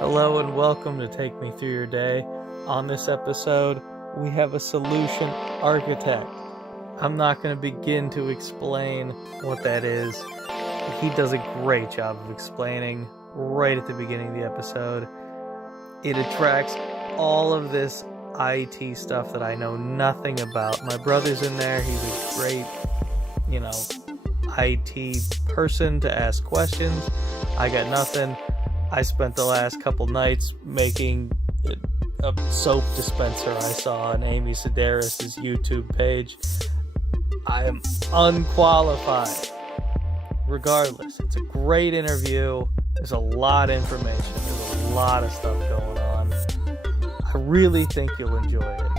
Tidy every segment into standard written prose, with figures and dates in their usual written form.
Hello and welcome to Take Me Through Your Day. On this episode, we have a solution architect. I'm not going to begin to explain what that is. He does a great job of explaining right at the beginning of the episode. It attracts all of this IT stuff that I know nothing about. My brother's in there. He's a great, IT person to ask questions. I got nothing. I spent the last couple nights making a soap dispenser I saw on Amy Sedaris' YouTube page. I am unqualified. Regardless, it's a great interview. There's a lot of information. There's a lot of stuff going on. I really think you'll enjoy it.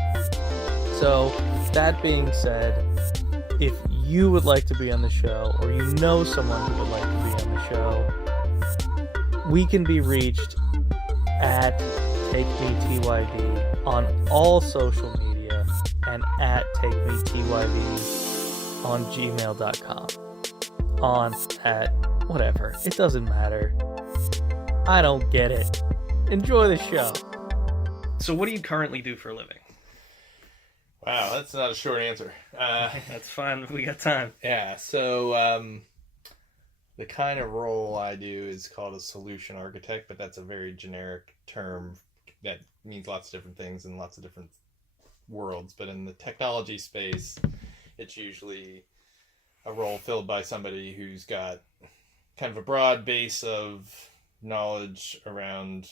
So, that being said, if you would like to be on the show, or you know someone who would like to be on the show, we can be reached at TakeMeTYD on all social media and at TakeMeTYD on gmail.com. On, at, whatever. It doesn't matter. I don't get it. Enjoy the show. So what do you currently do for a living? Wow, that's not a short answer. That's fine. We got time. Yeah, so the kind of role I do is called a solution architect, but that's a very generic term that means lots of different things in lots of different worlds. But in the technology space, it's usually a role filled by somebody who's got kind of a broad base of knowledge around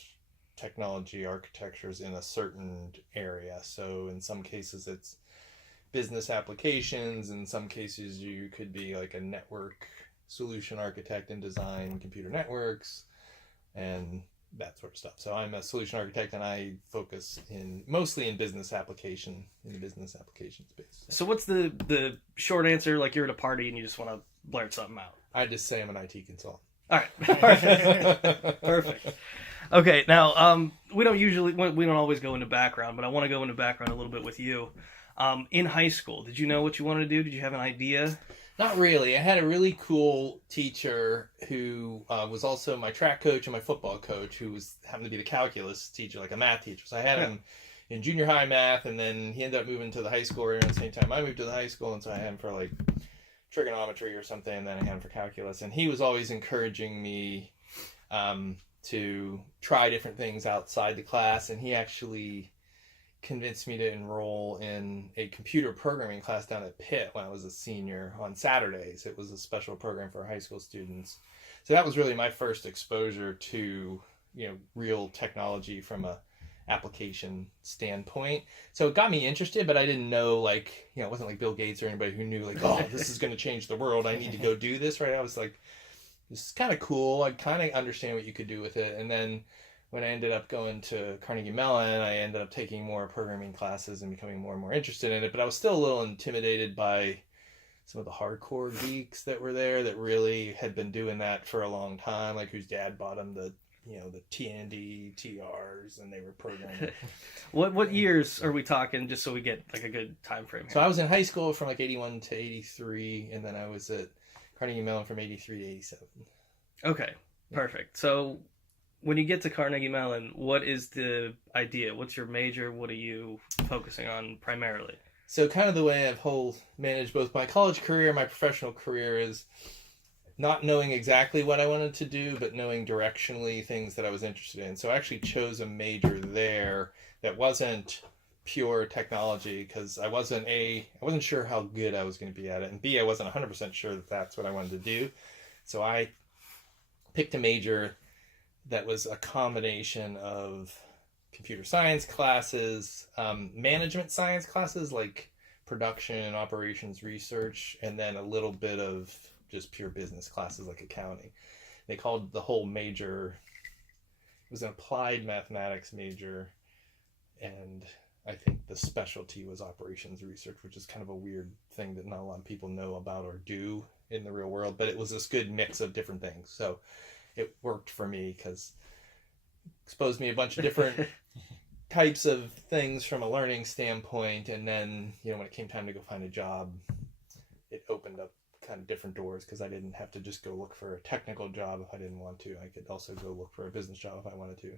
technology architectures in a certain area. So in some cases it's business applications, in some cases you could be like a network solution architect and design computer networks and that sort of stuff. So I'm a solution architect and I focus mostly in the business application space. So what's the short answer? Like you're at a party and you just want to blurt something out. I just say I'm an IT consultant. All right. Perfect. Okay. Now, we don't always go into background, but I want to go into background a little bit with you. In high school, did you know what you wanted to do? Did you have an idea? Not really. I had a really cool teacher who was also my track coach and my football coach, who happened to be the calculus teacher, like a math teacher. So I had him in junior high math, and then he ended up moving to the high school right around the same time I moved to the high school, and so I had him for like trigonometry or something, and then I had him for calculus. And he was always encouraging me to try different things outside the class, and he actually convinced me to enroll in a computer programming class down at Pitt when I was a senior on Saturdays. It was a special program for high school students. So that was really my first exposure to, real technology from a application standpoint. So it got me interested, but I didn't know, it wasn't like Bill Gates or anybody who knew this is going to change the world. I need to go do this, right? I was like, this is kind of cool. I kind of understand what you could do with it. And then when I ended up going to Carnegie Mellon, I ended up taking more programming classes and becoming more and more interested in it. But I was still a little intimidated by some of the hardcore geeks that were there that really had been doing that for a long time, like whose dad bought them the TND TRs, and they were programming. What years are we talking, just so we get like a good time frame here? So I was in high school from like 81 to 83, and then I was at Carnegie Mellon from 83 to 87. Okay, perfect. So when you get to Carnegie Mellon, what is the idea? What's your major? What are you focusing on primarily? So kind of the way I've managed both my college career and my professional career is not knowing exactly what I wanted to do, but knowing directionally things that I was interested in. So I actually chose a major there that wasn't pure technology because I wasn't sure how good I was going to be at it, and B, I wasn't 100% sure that that's what I wanted to do. So I picked a major that was a combination of computer science classes, management science classes like production and operations research, and then a little bit of just pure business classes like accounting. They called the whole major, it was an applied mathematics major, and I think the specialty was operations research, which is kind of a weird thing that not a lot of people know about or do in the real world, but it was this good mix of different things. So it worked for me because it exposed me a bunch of different types of things from a learning standpoint, and then when it came time to go find a job, it opened up kind of different doors because I didn't have to just go look for a technical job if I didn't want to. I could also go look for a business job if I wanted to.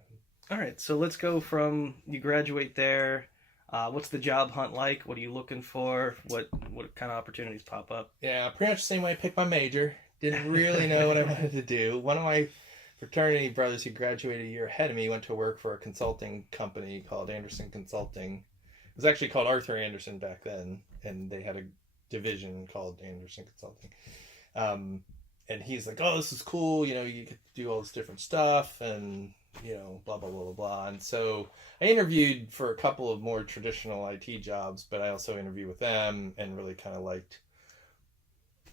All right, so let's go from you graduate there. What's the job hunt like? What are you looking for? What kind of opportunities pop up? Yeah, pretty much the same way I picked my major. Didn't really know what I wanted to do. One of my fraternity brothers who graduated a year ahead of me went to work for a consulting company called Anderson Consulting. It was actually called Arthur Anderson back then, and they had a division called Anderson Consulting. And he's like, oh, this is cool. You know, you get to do all this different stuff and, you know, blah, blah, blah, blah, blah. And so I interviewed for a couple of more traditional IT jobs, but I also interviewed with them and really kind of liked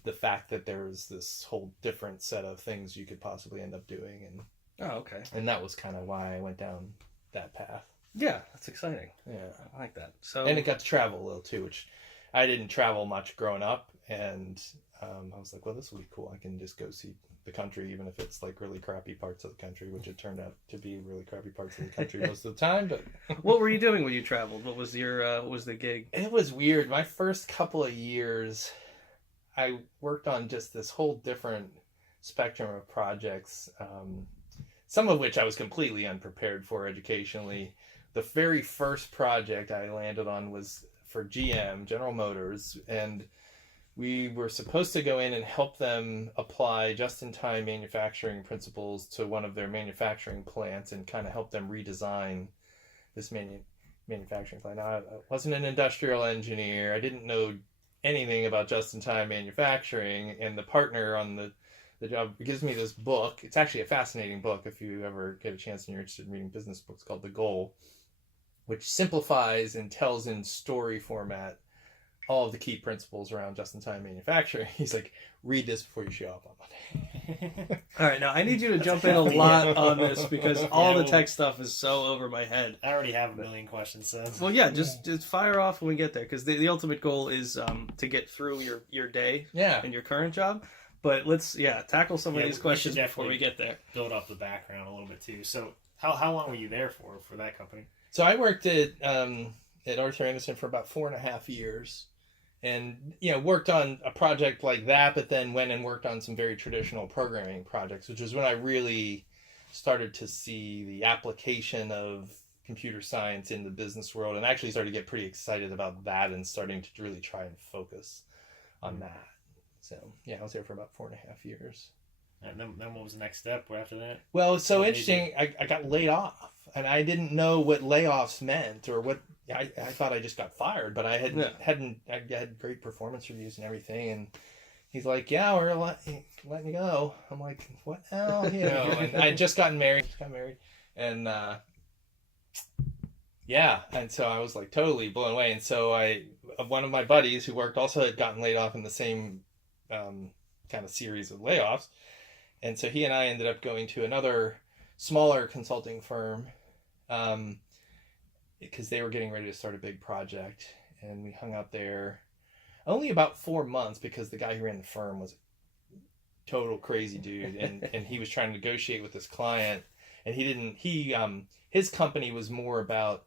the fact that there was this whole different set of things you could possibly end up doing. And Oh, okay. and that was kind of why I went down that path. Yeah, that's exciting. Yeah. I like that. So And it got to travel a little too, which I didn't travel much growing up. And I was like, well, this will be cool. I can just go see the country, even if it's like really crappy parts of the country, which it turned out to be really crappy parts of the country most of the time. But what were you doing when you traveled? What was your what was the gig? it was weird. My first couple of years, I worked on just this whole different spectrum of projects, some of which I was completely unprepared for educationally. The very first project I landed on was for GM, General Motors, and we were supposed to go in and help them apply just-in-time manufacturing principles to one of their manufacturing plants and kind of help them redesign this manufacturing plant. Now, I wasn't an industrial engineer. I didn't know anything about just-in-time manufacturing, and the partner on the job gives me this book. It's actually a fascinating book if you ever get a chance and you're interested in reading business books, called The Goal, which simplifies and tells in story format all of the key principles around just-in-time manufacturing. He's like, read this before you show up on Monday. All right, now I need you to jump in a lot on this because all the tech stuff is so over my head. I already have a million questions, so... Well, yeah, just fire off when we get there, because the ultimate goal is to get through your day Yeah. in your current job. But let's, tackle some of Yeah, these we questions should before we get there. Build up the background a little bit, too. So, how long were you there for that company? So I worked at Arthur Anderson for about 4.5 years. And, you know, worked on a project like that, but then went and worked on some very traditional programming projects, which was when I really started to see the application of computer science in the business world, and actually started to get pretty excited about that and starting to really try and focus on that. So, yeah, I was there for about 4.5 years. And then what was the next step after that? Well, it's so interesting. I got laid off, and I didn't know what layoffs meant or what. I thought I just got fired, but I had great performance reviews and everything, and he's like, "Yeah, we're letting you go." I'm like, "What now?" You know, and I just got married, and and so I was like totally blown away. And so one of my buddies who worked also had gotten laid off in the same kind of series of layoffs, and so he and I ended up going to another smaller consulting firm. Because they were getting ready to start a big project, and we hung out there only about 4 months because the guy who ran the firm was a total crazy dude, and he was trying to negotiate with this client, and his company was more about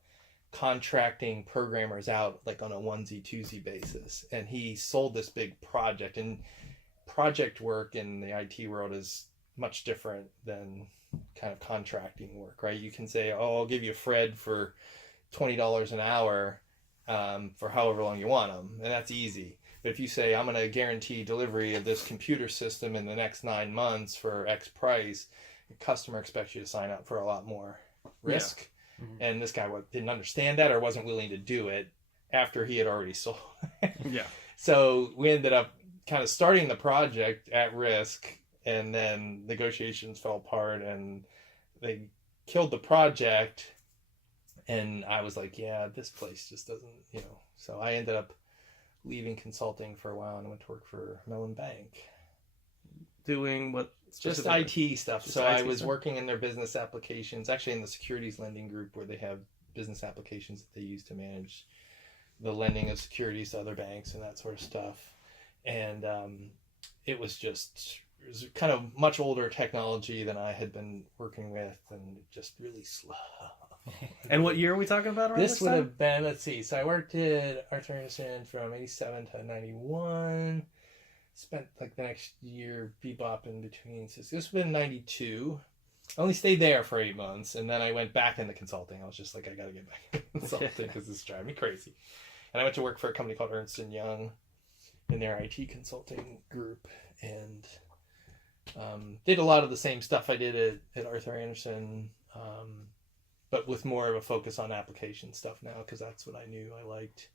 contracting programmers out like on a onesie twosie basis, and he sold this big project, and project work in the IT world is much different than kind of contracting work, right? You can say, oh, I'll give you Fred for $20 an hour for however long you want them, and that's easy. But if you say, I'm going to guarantee delivery of this computer system in the next 9 months for X price, the customer expects you to sign up for a lot more risk. Yeah. Mm-hmm. And this guy didn't understand that or wasn't willing to do it after he had already sold. Yeah. So we ended up kind of starting the project at risk, and then negotiations fell apart and they killed the project. And I was like, yeah, this place just doesn't, you know. So I ended up leaving consulting for a while and went to work for Mellon Bank. Doing what? Just IT stuff. So I was stuff? working in their business applications, actually in the securities lending group where they have business applications that they use to manage the lending of securities to other banks and that sort of stuff. And it was kind of much older technology than I had been working with, and just really slow. And what year are we talking about around This would time? have been, let's see, so I worked at Arthur Anderson from 87 to 91. spent like the next year bebopping between. So this has been 92. I only stayed there for 8 months, and then I went back into consulting. I was just like, I gotta get back into consulting because this is driving me crazy. And I went to work for a company called Ernst & Young in their IT consulting group, and did a lot of the same stuff I did at Arthur Andersen, but with more of a focus on application stuff now, because that's what I knew I liked.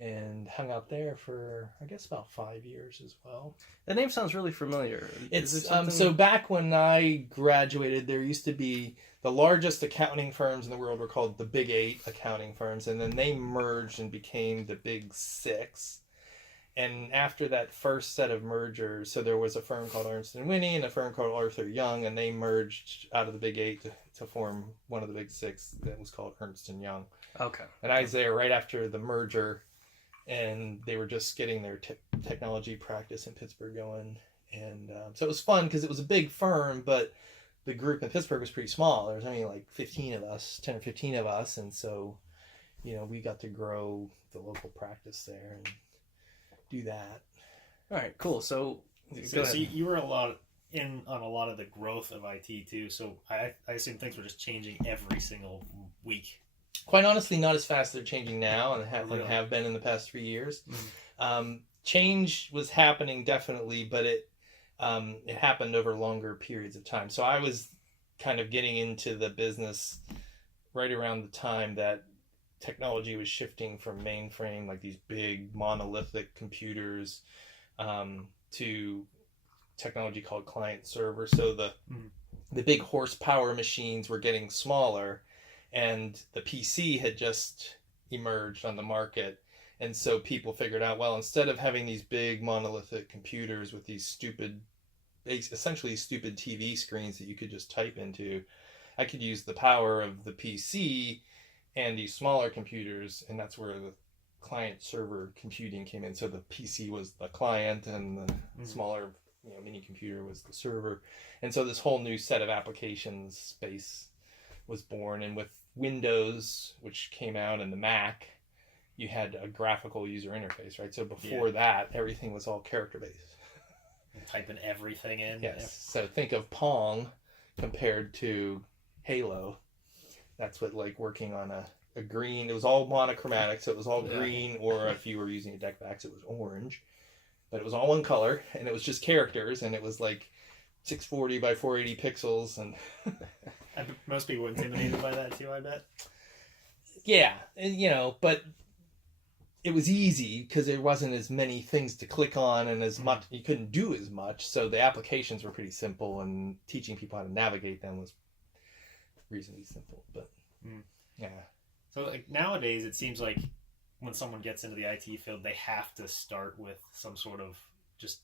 And hung out there for, I guess, about 5 years as well. That name sounds really familiar. It's so back when I graduated, there used to be the largest accounting firms in the world were called the Big 8 accounting firms, and then they merged and became the Big 6. And after that first set of mergers, so there was a firm called Ernst & Whinney and a firm called Arthur Young, and they merged out of the Big 8 to form one of the Big 6 that was called Ernst & Young. Okay. And I was there right after the merger, and they were just getting their technology practice in Pittsburgh going. And so it was fun because it was a big firm, but the group in Pittsburgh was pretty small. There was only like 15 of us, 10 or 15 of us. And so, we got to grow the local practice there and do that. All right, cool. So you were on a lot of the growth of IT too. So I assume things were just changing every single week. Quite honestly, not as fast as they're changing now and Really? have been in the past 3 years. Mm-hmm. Change was happening definitely, but it happened over longer periods of time. So I was kind of getting into the business right around the time that technology was shifting from mainframe, like these big monolithic computers, to technology called client server. So the big horsepower machines were getting smaller, and the PC had just emerged on the market. And so people figured out, well, instead of having these big monolithic computers with these essentially stupid TV screens that you could just type into, I could use the power of the PC and these smaller computers, and that's where the client server computing came in. So the PC was the client, and the smaller mini computer was the server. And so this whole new set of applications space was born. And with Windows, which came out, and the Mac, you had a graphical user interface, right? So before that, everything was all character based. Typing everything in. Yes. So think of Pong compared to Halo. That's what, like, working on a green, it was all monochromatic, so it was all green, or if you were using a deck backs, it was orange. But it was all one color, and it was just characters, and it was like 640 by 480 pixels, and most people were intimidated by that too, I bet. Yeah, and, but it was easy because there wasn't as many things to click on, and as much, you couldn't do as much, so the applications were pretty simple, and teaching people how to navigate them was reasonably simple. But yeah. So like nowadays, it seems like when someone gets into the IT field, they have to start with some sort of just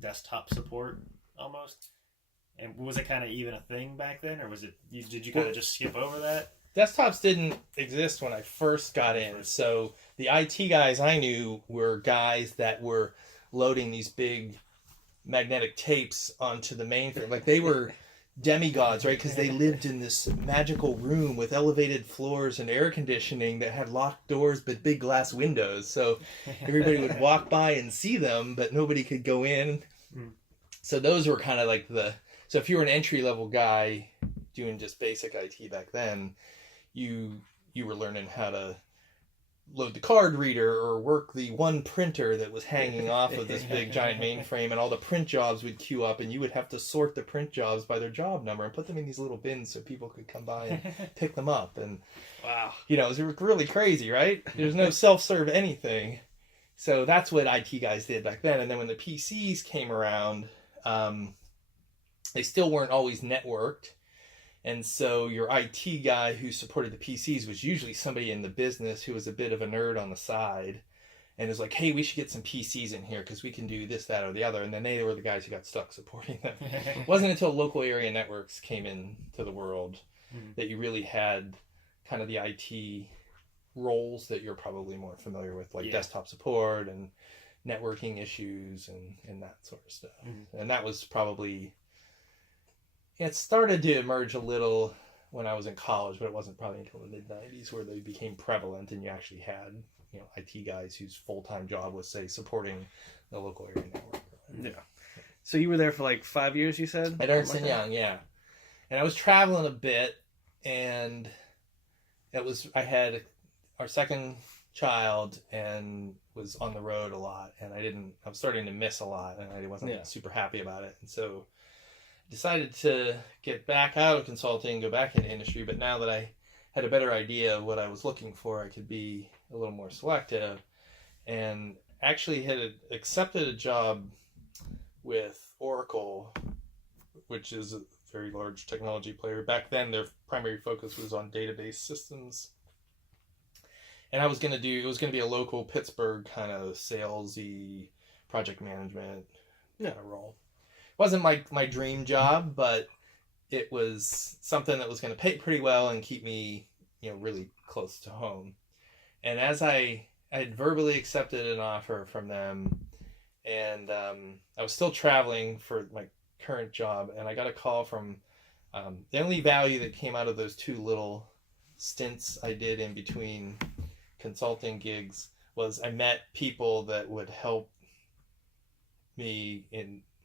desktop support almost. And was it kind of even a thing back then, or did you kind of just skip over that? Desktops didn't exist when I first got in. So the IT guys I knew were guys that were loading these big magnetic tapes onto the mainframe. Like, they were demigods, right? Because they lived in this magical room with elevated floors and air conditioning that had locked doors but big glass windows. So everybody would walk by and see them, but nobody could go in. So those were kind of like so if you were an entry-level guy doing just basic IT back then, you were learning how to load the card reader or work the one printer that was hanging off of this big giant mainframe, and all the print jobs would queue up, and you would have to sort the print jobs by their job number and put them in these little bins so people could come by and pick them up. And wow, it was really crazy, right? There's no self-serve anything. So that's what IT guys did back then. And then when the PCs came around, they still weren't always networked. And so your IT guy who supported the PCs was usually somebody in the business who was a bit of a nerd on the side, and was like, hey, we should get some PCs in here because we can do this, that, or the other. And then they were the guys who got stuck supporting them. It wasn't until local area networks came into the world that you really had kind of the IT roles that you're probably more familiar with, like desktop support and networking issues and that sort of stuff. And that was probably... It started to emerge a little when I was in college, but it wasn't probably until the mid-90s where they became prevalent, and you actually had, IT guys whose full-time job was, say, supporting the local area network. Yeah. So you were there for like 5 years, you said? At Ernst Something & like that? Young, yeah. And I was traveling a bit, and I had our second child and was on the road a lot, and I was starting to miss a lot, and I wasn't super happy about it. And so decided to get back out of consulting, go back into industry, but now that I had a better idea of what I was looking for, I could be a little more selective, and actually had accepted a job with Oracle, which is a very large technology player. Back then, their primary focus was on database systems. And it was going to be a local Pittsburgh kind of salesy project management kind of role. It wasn't my dream job, but it was something that was going to pay pretty well and keep me, really close to home. And as I had verbally accepted an offer from them, and I was still traveling for my current job, and I got a call from the only value that came out of those two little stints I did in between consulting gigs was I met people that would help me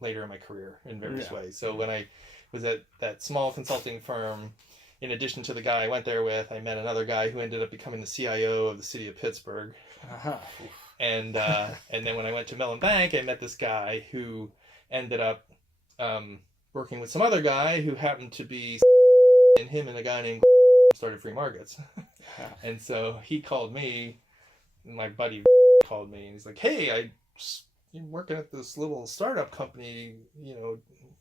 later in my career in various ways. So when I was at that small consulting firm, in addition to the guy I went there with, I met another guy who ended up becoming the CIO of the city of Pittsburgh. Uh-huh. And then when I went to Mellon Bank, I met this guy who ended up working with some other guy who happened to be, and him and a guy named started Free Markets. And so he called me, my buddy called me, and he's like, "Hey, I'm working at this little startup company,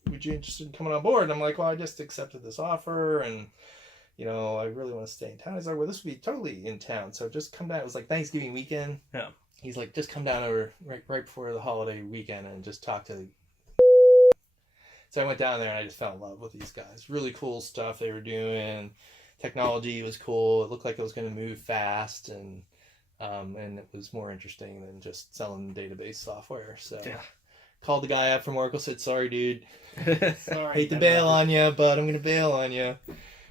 would you interested in coming on board?" And I'm like, "Well, I just accepted this offer, and I really want to stay in town." He's like, "Well, this would be totally in town, so just come down." It was like Thanksgiving weekend. Yeah. He's like, "Just come down over right before the holiday weekend and just talk to." So I went down there and I just fell in love with these guys. Really cool stuff they were doing. Technology was cool. It looked like it was going to move fast, and it was more interesting than just selling database software. So called the guy up from Oracle, said, "Sorry, dude. Sorry, Hate to bail on you, but I'm going to bail on you."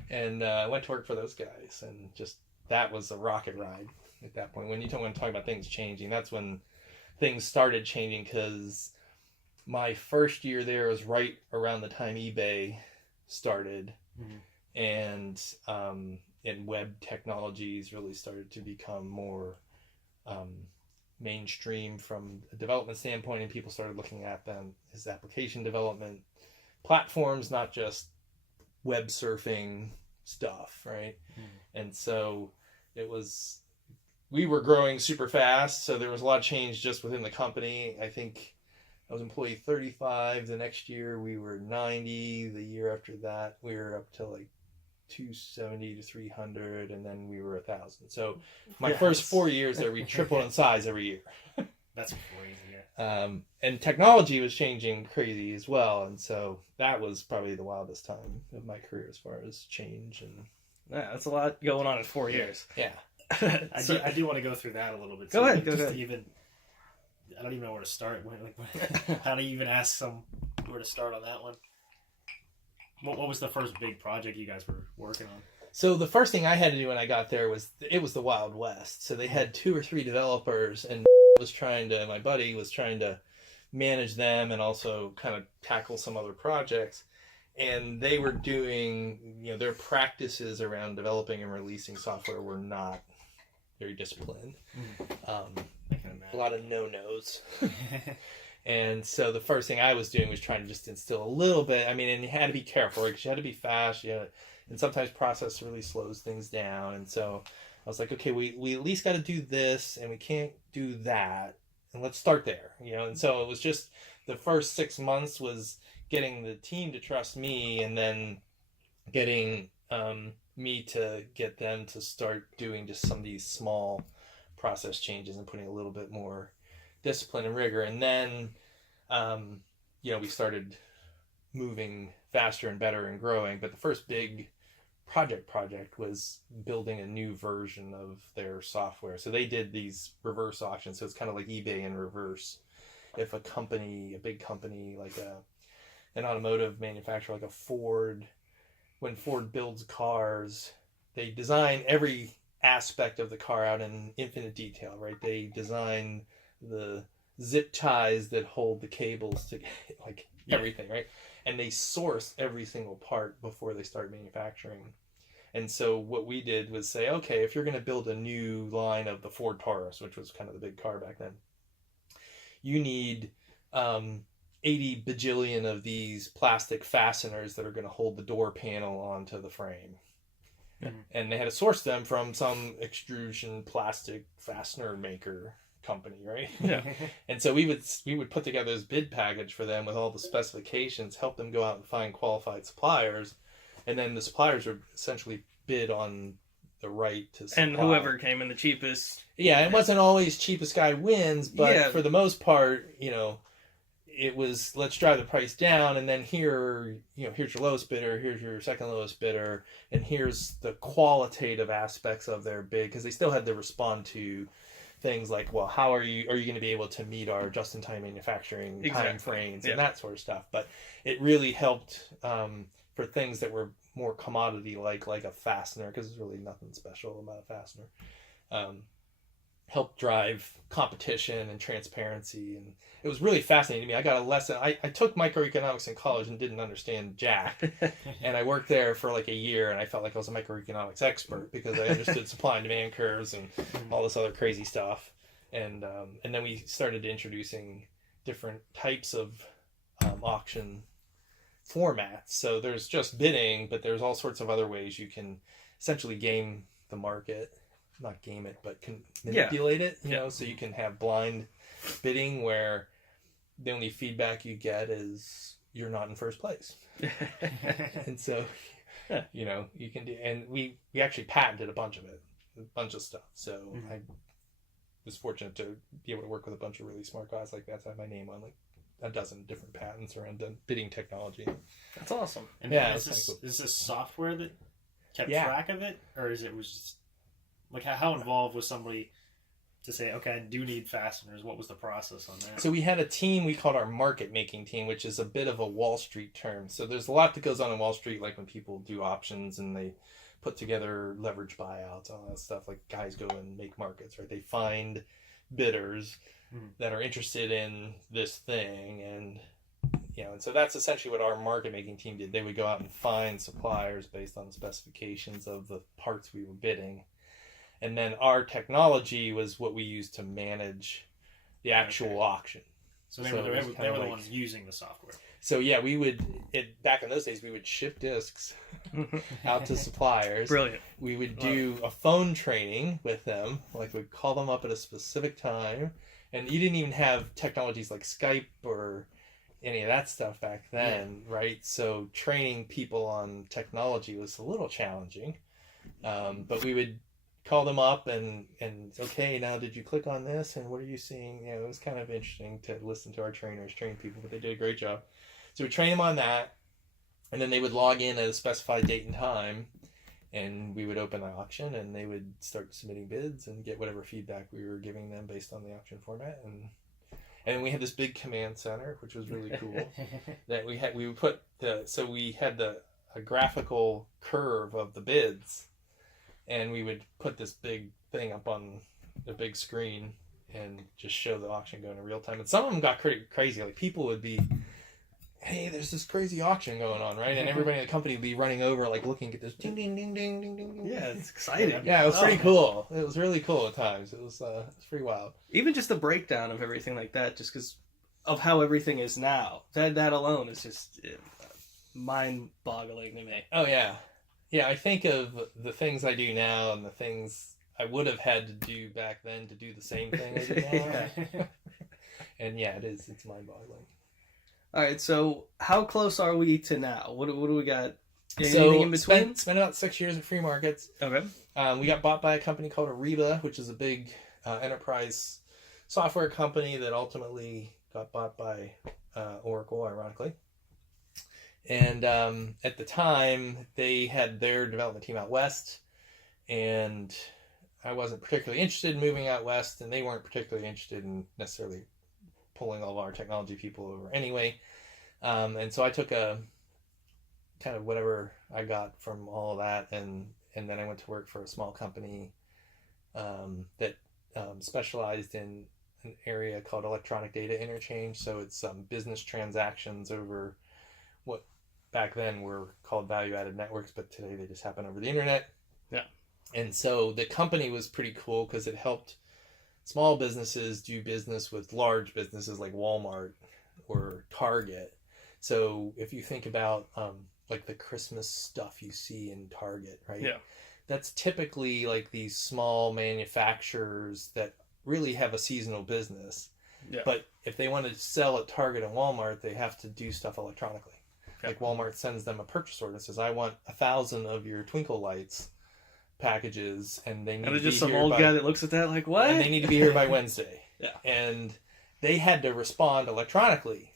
And I went to work for those guys, and just that was a rocket ride at that point. When you want to talk about things changing, that's when things started changing, because my first year there was right around the time eBay started. Mm-hmm. And web technologies really started to become more mainstream from a development standpoint, and people started looking at them as application development platforms, not just web surfing stuff, right? And so we were growing super fast, so there was a lot of change just within the company. I think I was employee 35. The next year we were 90. The year after that we were up to like 270 to 300, and then we were 1,000. So my first 4 years there, we tripled in size every year. That's crazy. And technology was changing crazy as well, and so that was probably the wildest time of my career as far as change. And that's a lot going on in 4 years. Yeah. I do want to go through that a little bit. Go ahead. I don't even know where to start. How do you even ask where to start on that one? What was the first big project you guys were working on? So the first thing I had to do when I got there was the Wild West. So they had 2 or 3 developers, and my buddy was trying to manage them and also kind of tackle some other projects. And they were doing, their practices around developing and releasing software were not very disciplined. A lot of no-nos. And so the first thing I was doing was trying to just instill a little bit. I mean, and you had to be careful, because you had to be fast. And sometimes process really slows things down. And so I was like, okay, we at least got to do this, and we can't do that. And let's start there, And so it was just the first 6 months was getting the team to trust me, and then getting me to get them to start doing just some of these small process changes and putting a little bit more discipline and rigor. And then, we started moving faster and better and growing. But the first big project was building a new version of their software. So they did these reverse auctions. So it's kind of like eBay in reverse. If a big company like an automotive manufacturer like a Ford, when Ford builds cars, they design every aspect of the car out in infinite detail, right? They design the zip ties that hold the cables to like Yeah. everything, right? And they source every single part before they start manufacturing. And so what we did was say, okay, if you're going to build a new line of the Ford Taurus, which was kind of the big car back then, you need 80 bajillion of these plastic fasteners that are going to hold the door panel onto the frame. And they had to source them from some extrusion plastic fastener maker company, right? Yeah. And so we would put together this bid package for them with all the specifications, help them go out and find qualified suppliers, and then the suppliers would essentially bid on the right to supply. And whoever came in the cheapest. Yeah, it wasn't always cheapest guy wins, but Yeah. for the most part, it was, let's drive the price down, and then here's your lowest bidder, here's your second lowest bidder, and here's the qualitative aspects of their bid, because they still had to respond to things like, well, how are you going to be able to meet our just-in-time manufacturing time frames and that sort of stuff. But it really helped for things that were more commodity like a fastener, because there's really nothing special about a fastener. Helped drive competition and transparency, and it was really fascinating to me. I got a lesson. I took microeconomics in college and didn't understand jack, and I worked there for like a year, and I felt like I was a microeconomics expert because I understood supply and demand curves and all this other crazy stuff. And then we started introducing different types of auction formats. So there's just bidding, but there's all sorts of other ways you can essentially game the market. Not game it, but can manipulate it, so you can have blind bidding where the only feedback you get is you're not in first place. And so, you can do, and we actually patented a bunch of stuff. So I was fortunate to be able to work with a bunch of really smart guys like that. So I have my name on like a dozen different patents around the bidding technology. That's awesome. And is this software that kept track of it, or was just like how involved was somebody to say, okay, I do need fasteners? What was the process on that? So we had a team we called our market making team, which is a bit of a Wall Street term. So there's a lot that goes on in Wall Street, like when people do options and they put together leverage buyouts, all that stuff. Like guys go and make markets, right? They find bidders that are interested in this thing, and and so that's essentially what our market making team did. They would go out and find suppliers based on the specifications of the parts we were bidding. And then our technology was what we used to manage the actual auction. So they were the ones using the software. So yeah, we would, back in those days, we would ship discs out to suppliers. Brilliant. We would do a phone training with them. Like we'd call them up at a specific time. And you didn't even have technologies like Skype or any of that stuff back then, right? So training people on technology was a little challenging. But we would call them up and okay, now did you click on this and what are you seeing? It was kind of interesting to listen to our trainers train people, but they did a great job. So we train them on that, and then they would log in at a specified date and time, and we would open the auction, and they would start submitting bids and get whatever feedback we were giving them based on the auction format. And we had this big command center, which was really cool. That we had a graphical curve of the bids. And we would put this big thing up on the big screen and just show the auction going in real time. And some of them got pretty crazy. Like people would be, hey, there's this crazy auction going on, right? And everybody in the company would be running over, like looking at this ding, ding, ding, ding, ding, ding. Yeah, it's exciting. Yeah, it was pretty cool. It was really cool at times. It was pretty wild. Even just the breakdown of everything like that, just because of how everything is now. That alone is just mind-boggling to me. Oh, yeah. Yeah, I think of the things I do now and the things I would have had to do back then to do the same thing I do now. And yeah, it's mind-boggling. All right, so how close are we to now? What do we got? Anything in between? Spent about 6 years at Free Markets. Okay. We got bought by a company called Ariba, which is a big enterprise software company that ultimately got bought by Oracle, ironically. And at the time, they had their development team out west, and I wasn't particularly interested in moving out west, and they weren't particularly interested in necessarily pulling all of our technology people over anyway. And so I took a kind of whatever I got from all of that, and then I went to work for a small company that specialized in an area called electronic data interchange. So it's business transactions over what back then were called value-added networks, but today they just happen over the internet. Yeah. And so the company was pretty cool because it helped small businesses do business with large businesses like Walmart or Target. So if you think about like the Christmas stuff you see in Target, right? Yeah. That's typically like these small manufacturers that really have a seasonal business. Yeah. But if they want to sell at Target and Walmart, they have to do stuff electronically. Yeah. Like Walmart sends them a purchase order and says, I want 1,000 of your twinkle lights packages, and they need And to there's be just some here old by, guy that looks at that like, what? and they need to be here by Wednesday. Yeah. And they had to respond electronically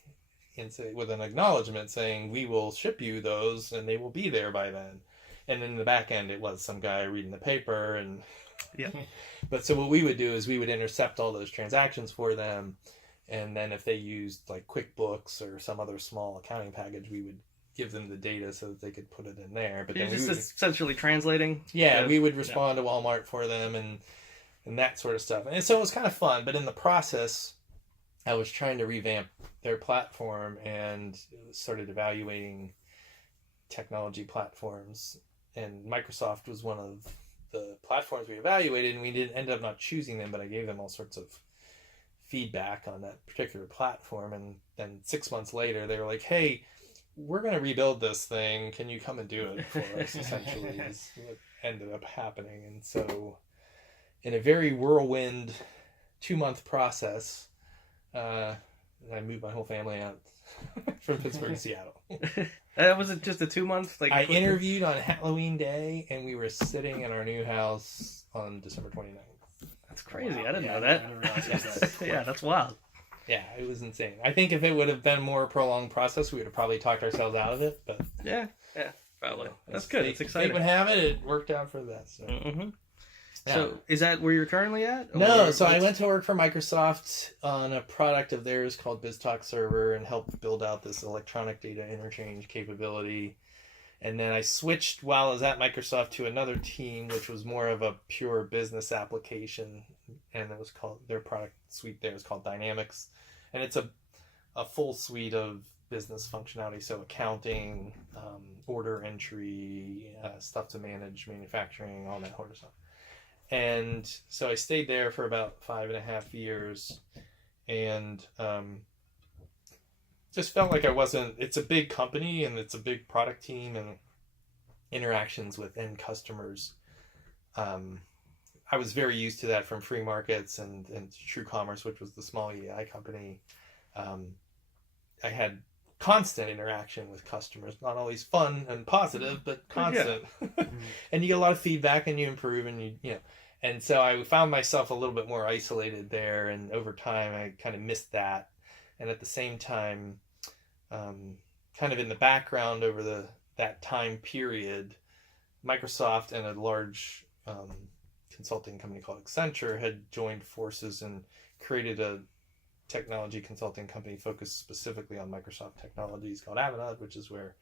and say with an acknowledgement saying, we will ship you those and they will be there by then. And in the back end, it was some guy reading the paper. And Yeah. but so what we would do is we would intercept all those transactions for them. And then if they used like QuickBooks or some other small accounting package, we would give them the data so that they could put it in there. But You're then just we would, essentially translating. we would respond to Walmart for them and that sort of stuff. And so it was kind of fun. But in the process, I was trying to revamp their platform and started evaluating technology platforms. And Microsoft was one of the platforms we evaluated, and we didn't end up not choosing them, but I gave them all sorts of feedback on that particular platform. And then 6 months later, they were like, hey, we're going to rebuild this thing. Can you come and do it for us? Essentially is what ended up happening. And so in a very whirlwind 2-month process, I moved my whole family out from Pittsburgh to Seattle. That was just a 2 month. Like I interviewed on Halloween Day, and we were sitting in our new house on December 29th. That's crazy. Wow. I didn't Yeah, know I that. didn't realize it was that Yeah, that's wild. Yeah, it was insane. I think if it would have been a more prolonged process, we would have probably talked ourselves out of it. But Yeah, probably. you know, That's good. It's exciting. Fate would have it. It worked out for that. So. Mm-hmm. Yeah. So, is that where you're currently at? No, Or so I what's- went to work for Microsoft on a product of theirs called BizTalk Server and helped build out this electronic data interchange capability. And then I switched while I was at Microsoft to another team, which was more of a pure business application. And it was called, their product suite there is called Dynamics. And it's a full suite of business functionality. So accounting, order entry, stuff to manage manufacturing, all that sort of stuff. And so I stayed there for about 5.5 years and just felt like I wasn't, it's a big company and it's a big product team and interactions with end customers. I was very used to that from free markets and True Commerce, which was the small EDI company. I had constant interaction with customers, not always fun and positive, but constant. And you get a lot of feedback and you improve and you know. And so I found myself a little bit more isolated there, and over time I kind of missed that. And at the same time, kind of in the background over that time period, Microsoft and a large consulting company called Accenture had joined forces and created a technology consulting company focused specifically on Microsoft technologies called Avanade, which is where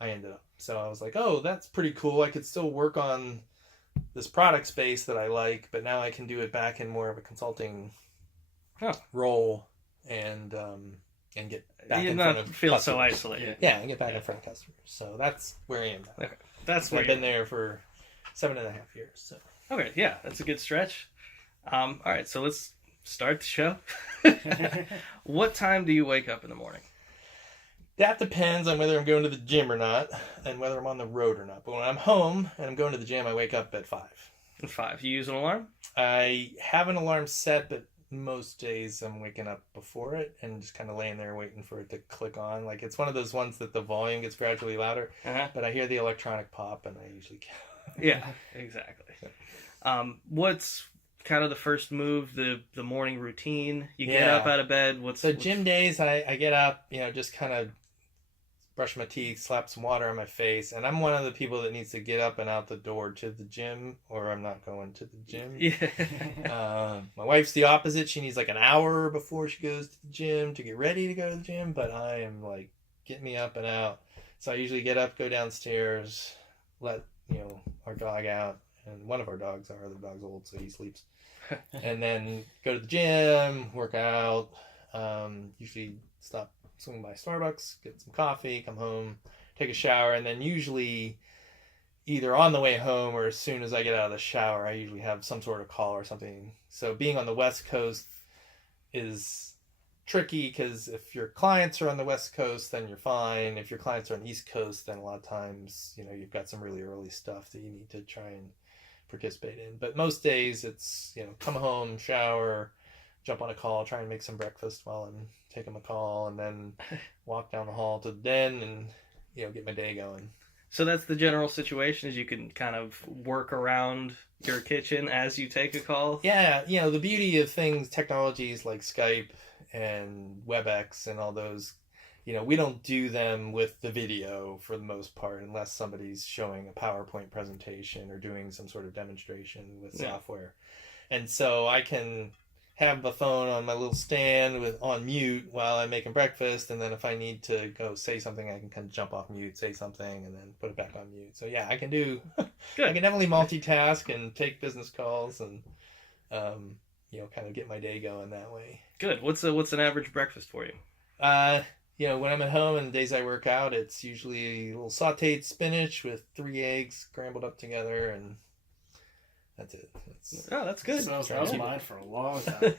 I ended up. So I was like, oh, that's pretty cool. I could still work on this product space that I like, but now I can do it back in more of a consulting role and get back You in not front of feel customers. so isolated. Yeah, and get back in front of customers. So that's where I am now. Okay. That's So where I've been there for 7.5 years. So Okay, yeah, that's a good stretch. All right, so let's start the show. What time do you wake up in the morning? that depends on whether I'm going to the gym or not, and whether I'm on the road or not. But when I'm home and I'm going to the gym, I wake up at 5. At 5. You use an alarm? I have an alarm set, but most days I'm waking up before it and just kind of laying there waiting for it to click on. Like it's one of those ones that the volume gets gradually louder, but I hear the electronic pop and I usually Yeah, exactly. What's kind of the first move, the morning routine? You get Yeah. up out of bed. What's gym days, I get up, just kind of brush my teeth, slap some water on my face, and I'm one of the people that needs to get up and out the door to the gym, or I'm not going to the gym. Yeah. My wife's the opposite. She needs like an hour before she goes to the gym to get ready to go to the gym, but I am like, get me up and out. So I usually get up, go downstairs, let our dog out, and one of our dogs, our other dog's old, so he sleeps. And then go to the gym, work out, usually swing by Starbucks, get some coffee, come home, take a shower, and then usually either on the way home or as soon as I get out of the shower, I usually have some sort of call or something. So being on the West Coast is tricky because if your clients are on the West Coast, then you're fine. If your clients are on the East Coast, then a lot of times, you've got some really early stuff that you need to try and participate in. But most days it's, come home, shower, jump on a call, try and make some breakfast while I'm taking a call, and then walk down the hall to the den and, get my day going. So that's the general situation, is you can kind of work around your kitchen as you take a call? Yeah, the beauty of technologies like Skype and WebEx and all those, we don't do them with the video for the most part unless somebody's showing a PowerPoint presentation or doing some sort of demonstration with software. And so I can have the phone on my little stand on mute while I'm making breakfast, and then if I need to go say something, I can kind of jump off mute, say something, and then put it back on mute. So yeah, I can do. Good. I can definitely multitask and take business calls, and kind of get my day going that way. Good. What's an average breakfast for you? When I'm at home and the days I work out, it's usually a little sautéed spinach with 3 eggs scrambled up together, and that's it. That's good. So that was mine for a long time.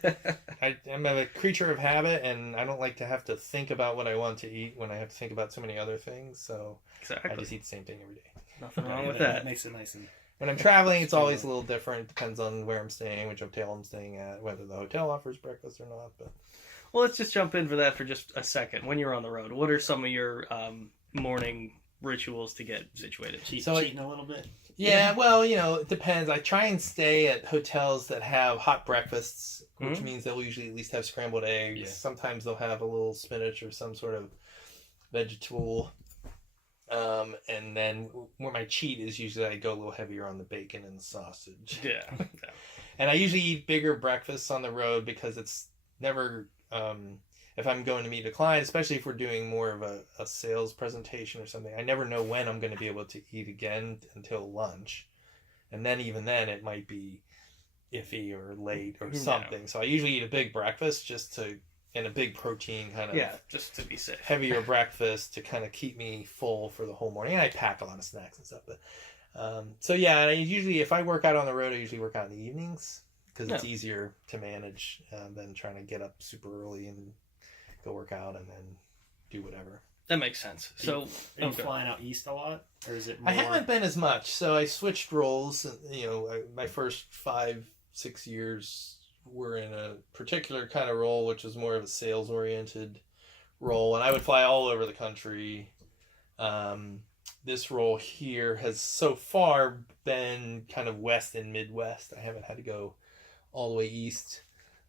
I'm a creature of habit, and I don't like to have to think about what I want to eat when I have to think about so many other things. So Exactly. I just eat the same thing every day. Nothing wrong with that. Makes it nice and... When I'm traveling, it's always a little different. It depends on where I'm staying, which hotel I'm staying at, whether the hotel offers breakfast or not. But Well, let's just jump in for that for just a second. When you're on the road, what are some of your morning rituals to get situated? Cheating a little bit? yeah, well, it depends. I try and stay at hotels that have hot breakfasts, which means they'll usually at least have scrambled eggs. Yeah. Sometimes they'll have a little spinach or some sort of vegetable. And then where my cheat is, usually I go a little heavier on the bacon and the sausage. Yeah. And I usually eat bigger breakfasts on the road because it's never, if I'm going to meet a client, especially if we're doing more of a sales presentation or something, I never know when I'm going to be able to eat again until lunch. And then even then it might be iffy or late or something. Yeah. So I usually eat a big breakfast and a big protein kind of just to be safe. Heavier breakfast to kind of keep me full for the whole morning. And I pack a lot of snacks and stuff. But I usually, if I work out on the road, I usually work out in the evenings because it's easier to manage than trying to get up super early and go work out and then do whatever. That makes sense. So are you flying out east a lot, or is it more... I haven't been as much. So I switched roles. My first 5-6 years were in a particular kind of role, which was more of a sales-oriented role, and I would fly all over the country. This role here has so far been kind of west and Midwest. I haven't had to go all the way east,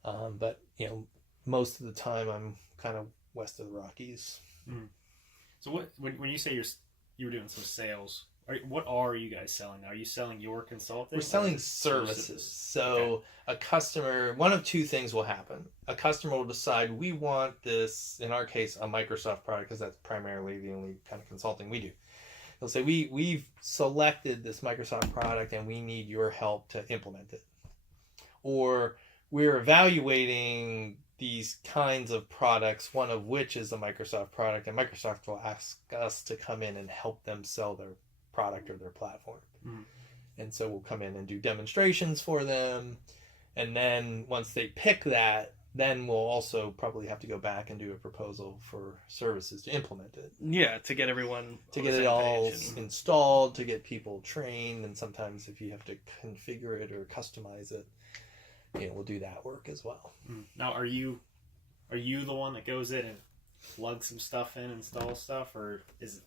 but most of the time I'm kind of west of the Rockies. Mm. So when you say you were doing some sales, what are you guys selling? Are you selling your consulting? We're selling services. So a customer, one of two things will happen. A customer will decide, we want this, in our case, a Microsoft product, because that's primarily the only kind of consulting we do. They'll say, we've selected this Microsoft product and we need your help to implement it. Or we're evaluating these kinds of products, one of which is a Microsoft product, and Microsoft will ask us to come in and help them sell their product or their platform. And so we'll come in and do demonstrations for them, and then once they pick that, then we'll also probably have to go back and do a proposal for services to implement it. Yeah, to get everyone to get it all installed, to get people trained, and sometimes if you have to configure it or customize it, we'll do that work as well. Now, are you the one that goes in and plugs some stuff in, installs stuff, or is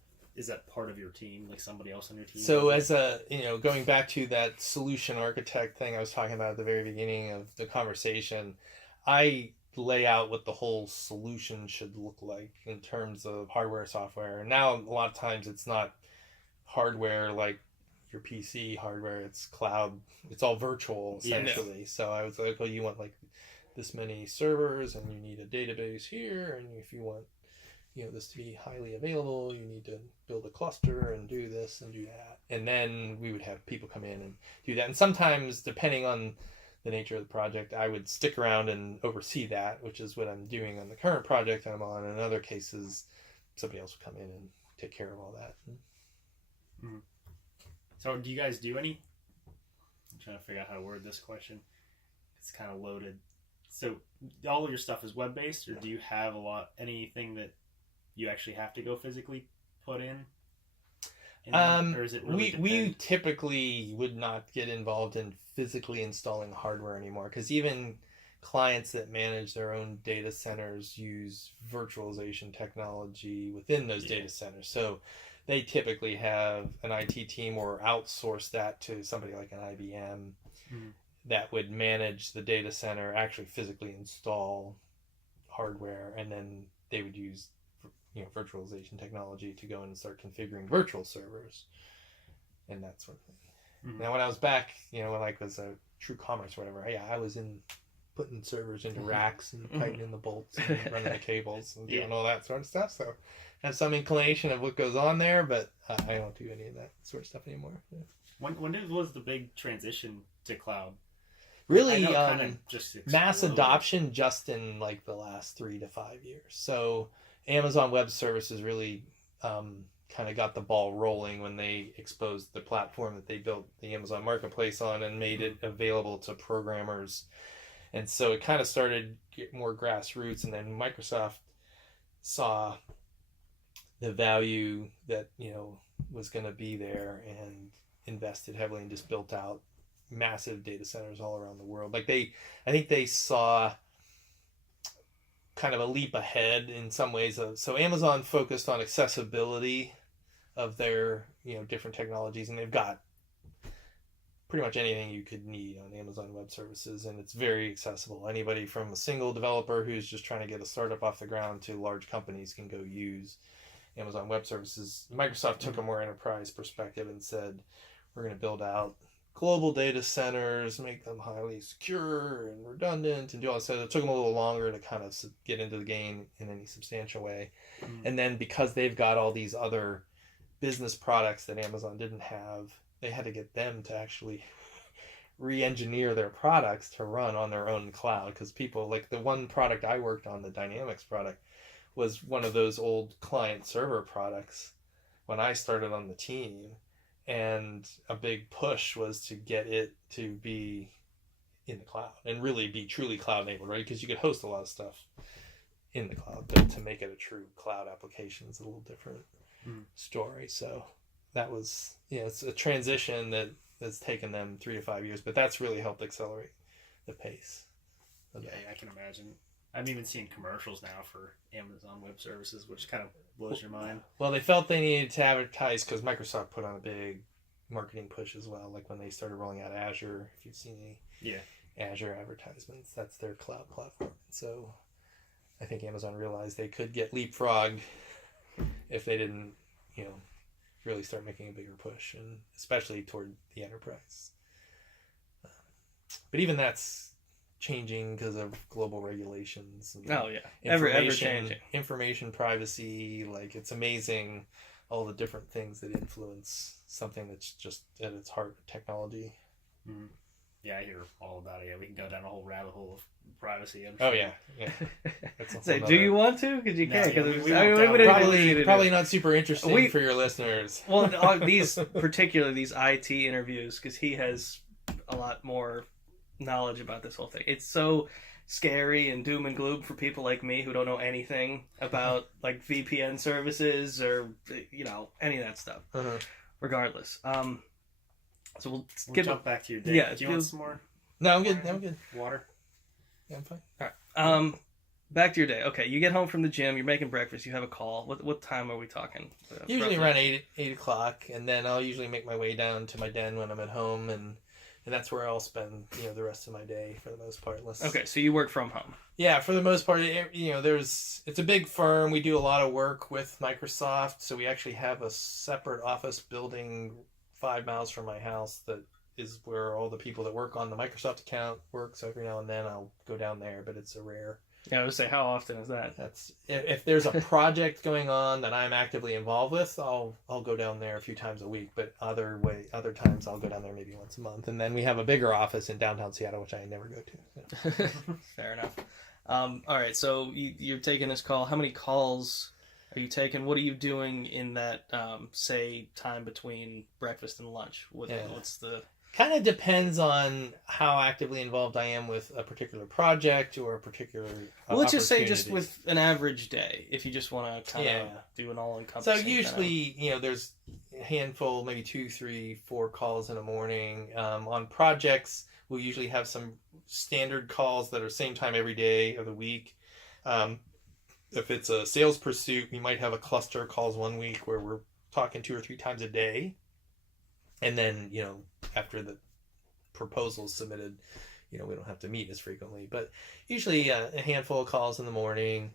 that part of your team, like somebody else on your team? So as going back to that solution architect thing I was talking about at the very beginning of the conversation, I lay out what the whole solution should look like in terms of hardware, software. And now a lot of times it's not hardware like your PC hardware, it's cloud, it's all virtual essentially. So I was like, you want like this many servers and you need a database here, and if you want this to be highly available, you need to build a cluster and do this and do that. And then we would have people come in and do that. And sometimes, depending on the nature of the project, I would stick around and oversee that, which is what I'm doing on the current project I'm on. In other cases, somebody else would come in and take care of all that. Mm-hmm. So do you guys do any? I'm trying to figure out how to word this question. It's kind of loaded. So all of your stuff is web-based, or do you have anything that you actually have to go physically put in? Or is it really we typically would not get involved in physically installing hardware anymore, because even clients that manage their own data centers use virtualization technology within those data centers. So they typically have an IT team or outsource that to somebody like an IBM that would manage the data center, actually physically install hardware, and then they would use virtualization technology to go in and start configuring virtual servers and that sort of thing. Now, when I was back, when I was a True Commerce or whatever, I was putting servers into racks and tightening the bolts and running the cables and doing all that sort of stuff. So I have some inclination of what goes on there, but I don't do any of that sort of stuff anymore. Yeah. When was the big transition to cloud? Really, just mass adoption just in like the last 3 to 5 years. So Amazon Web Services really kind of got the ball rolling when they exposed the platform that they built the Amazon Marketplace on and made it available to programmers. And so it kind of started get more grassroots, and then Microsoft saw the value that was going to be there and invested heavily and just built out massive data centers all around the world. I think they saw kind of a leap ahead in some ways. So Amazon focused on accessibility of their different technologies, and they've got pretty much anything you could need on Amazon Web Services, and it's very accessible. Anybody from a single developer who's just trying to get a startup off the ground to large companies can go use Amazon Web Services. Microsoft took a more enterprise perspective and said, we're going to build out global data centers, make them highly secure and redundant, and do all that. So it took them a little longer to kind of get into the game in any substantial way. And then because they've got all these other business products that Amazon didn't have, they had to get them to actually re-engineer their products to run on their own cloud. Because people, like the one product I worked on, the Dynamics product, was one of those old client server products when I started on the team. And a big push was to get it to be in the cloud and really be truly cloud enabled, right? Because you could host a lot of stuff in the cloud, but to make it a true cloud application is a little different story. So that was, it's a transition that's taken them 3 to 5 years, but that's really helped accelerate the pace. Yeah, I can imagine. I'm even seeing commercials now for Amazon Web Services, which kind of blows your mind. Well, they felt they needed to advertise because Microsoft put on a big marketing push as well. Like when they started rolling out Azure, if you've seen any Azure advertisements, that's their cloud platform. So I think Amazon realized they could get leapfrogged if they didn't, really start making a bigger push, and especially toward the enterprise. But even that's changing because of global regulations. And ever changing. Information privacy, like it's amazing all the different things that influence something that's just at its heart technology. Mm-hmm. Yeah, I hear all about it. Yeah, we can go down a whole rabbit hole of privacy. I'm sure. Oh yeah. Say, do you want to? Because you can't. Probably not super interesting for your listeners. Well, these IT interviews, because he has a lot more knowledge about this whole thing. It's so scary and doom and gloom for people like me who don't know anything about like VPN services or any of that stuff. Regardless, so we'll jump back to your day. Yeah, do you want some more? No, I'm good. I'm good. Water. Yeah, I'm fine. All right. Back to your day. Okay, you get home from the gym. You're making breakfast. You have a call. What time are we talking? Usually around 8 o'clock, and then I'll usually make my way down to my den when I'm at home, and that's where I'll spend the rest of my day for the most part. Okay, so you work from home. Yeah, for the most part, it's a big firm. We do a lot of work with Microsoft, so we actually have a separate office building 5 miles from my house that is where all the people that work on the Microsoft account work. So every now and then I'll go down there, but it's a rare Yeah, I would say, how often is that? That's if there's a project going on that I'm actively involved with, I'll go down there a few times a week. But other times I'll go down there maybe once a month. And then we have a bigger office in downtown Seattle, which I never go to. So. Fair enough. All right, so you're taking this call. How many calls are you taking? What are you doing in that, say, time between breakfast and lunch? What's the... Kind of depends on how actively involved I am with a particular project or a particular let's just say just opportunity. with an average day, if you just want to kind of do an all-encompassing. So usually, there's a handful, maybe 2, 3, 4 calls in a morning. On projects, we'll usually have some standard calls that are same time every day of the week. If it's a sales pursuit, we might have a cluster of calls one week where we're talking 2 or 3 times a day. And then, after the proposal is submitted, we don't have to meet as frequently. But usually a handful of calls in the morning.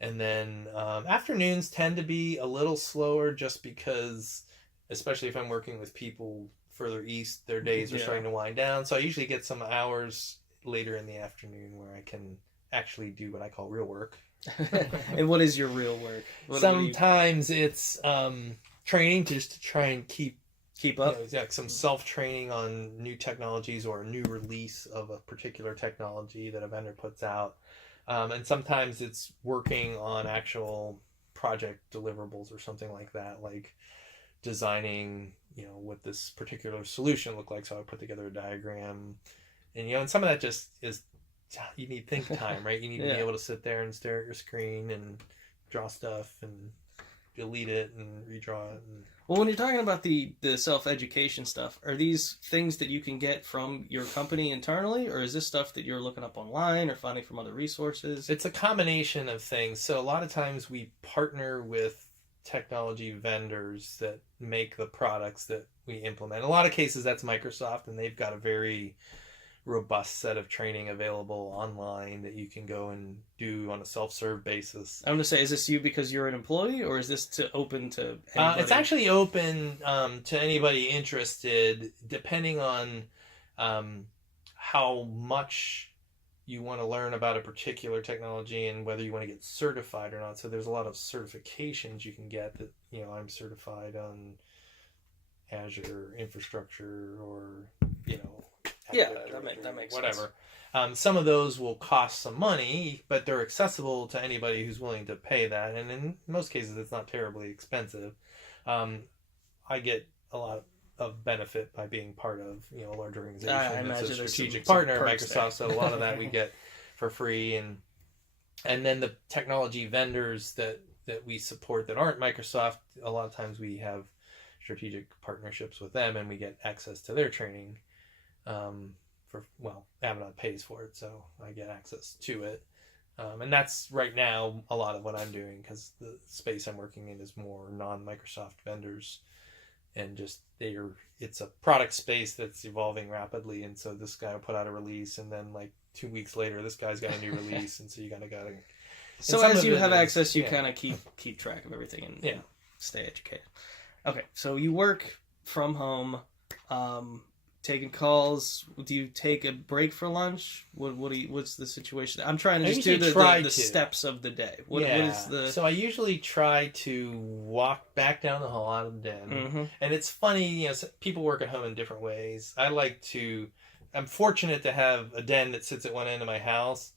And then afternoons tend to be a little slower just because, especially if I'm working with people further east, their days are starting to wind down. So I usually get some hours later in the afternoon where I can actually do what I call real work. And what is your real work? Sometimes it's training just to try and keep up. Some self-training on new technologies or a new release of a particular technology that a vendor puts out. And sometimes it's working on actual project deliverables or something like that, like designing, what this particular solution look like. So I put together a diagram. And, some of that just is, you need think time, right? You need to be able to sit there and stare at your screen and draw stuff and delete it and redraw it. Well, when you're talking about the self-education stuff, are these things that you can get from your company internally, or is this stuff that you're looking up online or finding from other resources? It's a combination of things. So a lot of times we partner with technology vendors that make the products that we implement. In a lot of cases, that's Microsoft, and they've got a very robust set of training available online that you can go and do on a self-serve basis. I'm going to say, is this you because you're an employee, or is this open to anybody? It's actually open to anybody interested, depending on how much you want to learn about a particular technology and whether you want to get certified or not. So there's a lot of certifications you can get that, I'm certified on Azure infrastructure or, that makes whatever. sense. Some of those will cost some money, but they're accessible to anybody who's willing to pay that. And in most cases, it's not terribly expensive. I get a lot of benefit by being part of, a large organization. It's a strategic partner of Microsoft, so a lot of that we get for free. And then the technology vendors that we support that aren't Microsoft, a lot of times we have strategic partnerships with them and we get access to their training. Avanade pays for it, so I get access to it. And that's right now a lot of what I'm doing, because the space I'm working in is more non-Microsoft vendors, and just it's a product space that's evolving rapidly. And so this guy will put out a release, and then like 2 weeks later, this guy's got a new release, and so you gotta. So as you have access, you kind of keep track of everything and stay educated. Okay, so you work from home. Taking calls. Do you take a break for lunch? What's the situation? I'm trying to just do the steps of the day. What is the... So I usually try to walk back down the hall out of the den. Mm-hmm. And it's funny, people work at home in different ways. I'm fortunate to have a den that sits at one end of my house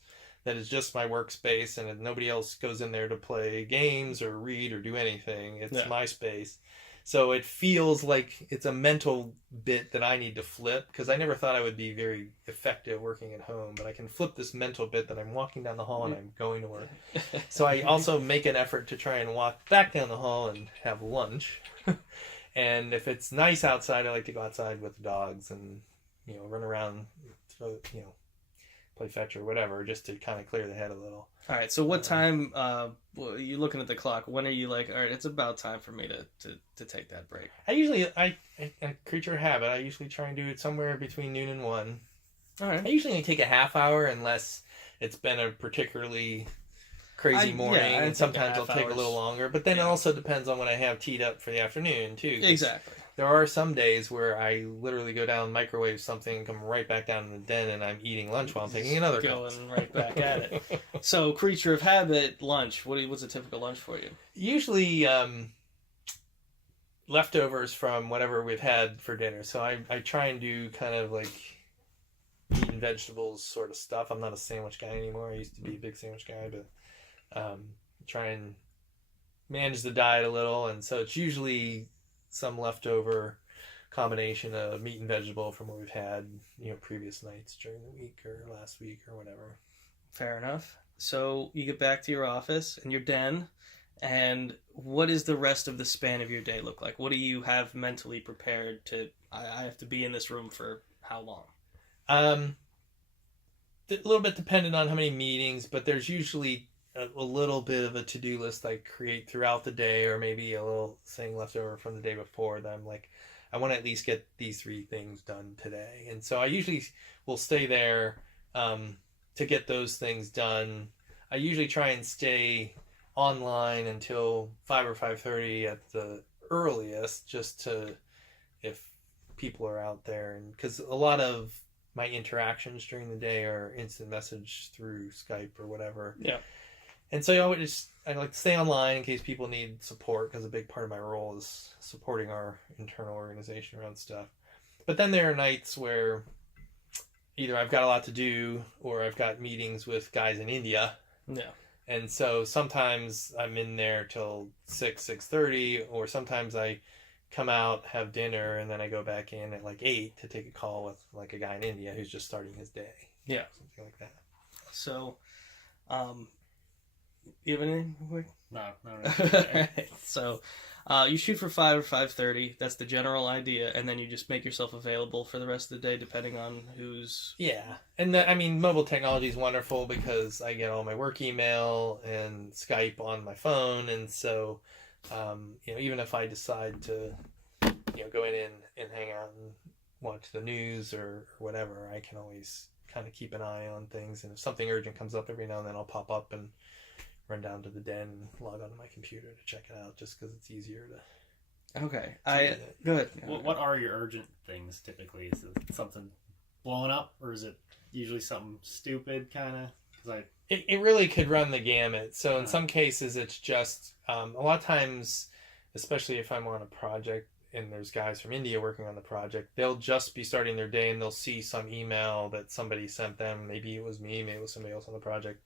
that is just my workspace, and nobody else goes in there to play games or read or do anything. It's my space. So it feels like it's a mental bit that I need to flip, because I never thought I would be very effective working at home, but I can flip this mental bit that I'm walking down the hall and I'm going to work. So I also make an effort to try and walk back down the hall and have lunch. And if it's nice outside, I like to go outside with the dogs and, run around, play fetch or whatever, just to kind of clear the head a little. All right, so what time, you're looking at the clock, when are you like, all right, it's about time for me to take that break? I usually, a creature of habit, I usually try and do it somewhere between noon and 1. All right. I usually only take a half hour unless it's been a particularly crazy morning, and sometimes I'll take a little longer. But then it also depends on what I have teed up for the afternoon, too. Exactly. there are some days where I literally go down, microwave something, and come right back down in the den, and I'm eating lunch while I'm taking another Going cup. right back at it. So, creature of habit, lunch. What's a typical lunch for you? Usually leftovers from whatever we've had for dinner. So I try and do kind of like meat and vegetables sort of stuff. I'm not a sandwich guy anymore. I used to be a big sandwich guy, but try and manage the diet a little. And so it's usually some leftover combination of meat and vegetable from what we've had, previous nights during the week or last week or whatever. Fair enough. So you get back to your office and your den, and what does the rest of the span of your day look like? What do you have mentally prepared to, I have to be in this room for how long? A little bit dependent on how many meetings, but there's usually a little bit of a to-do list I create throughout the day, or maybe a little thing left over from the day before that I'm like, I want to at least get these 3 things done today. And so I usually will stay there to get those things done. I usually try and stay online until 5 or 5:30 at the earliest, just to, if people are out there, and because a lot of my interactions during the day are instant message through Skype or whatever. Yeah. And so I like to stay online in case people need support, because a big part of my role is supporting our internal organization around stuff. But then there are nights where either I've got a lot to do or I've got meetings with guys in India. Yeah. And so sometimes I'm in there till 6:30, or sometimes I come out, have dinner, and then I go back in at like 8 to take a call with like a guy in India who's just starting his day. Yeah. Something like that. So, you have anything quick? No, really. Right. So, you shoot for 5 or 5:30. That's the general idea, and then you just make yourself available for the rest of the day, depending on who's. Yeah, and mobile technology is wonderful because I get all my work email and Skype on my phone, and so even if I decide to go in and hang out and watch the news or whatever, I can always kind of keep an eye on things, and if something urgent comes up every now and then, I'll pop up and run down to the den and log onto my computer to check it out, just because it's easier to. Okay, do good. What are your urgent things typically? Is it something blowing up, or is it usually something stupid kind of? Because It really could run the gamut. So in some cases, it's just a lot of times, especially if I'm on a project and there's guys from India working on the project, they'll just be starting their day and they'll see some email that somebody sent them. Maybe it was me, maybe it was somebody else on the project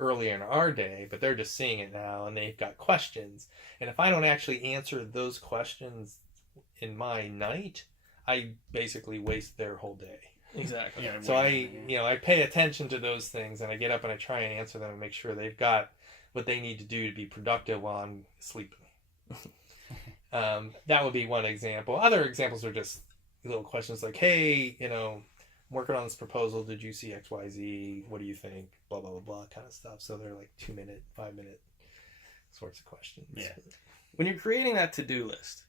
earlier in our day, but they're just seeing it now and they've got questions. And if I don't actually answer those questions in my night, I basically waste their whole day. Exactly. yeah, So I pay attention to those things, and I get up and I try and answer them and make sure they've got what they need to do to be productive while I'm sleeping. That would be one example. Other examples are just little questions like, hey, I'm working on this proposal. Did you see XYZ? What do you think? Blah, blah, blah, blah, kind of stuff. So they're like 2-minute, 5-minute sorts of questions. Yeah. When you're creating that to-do list,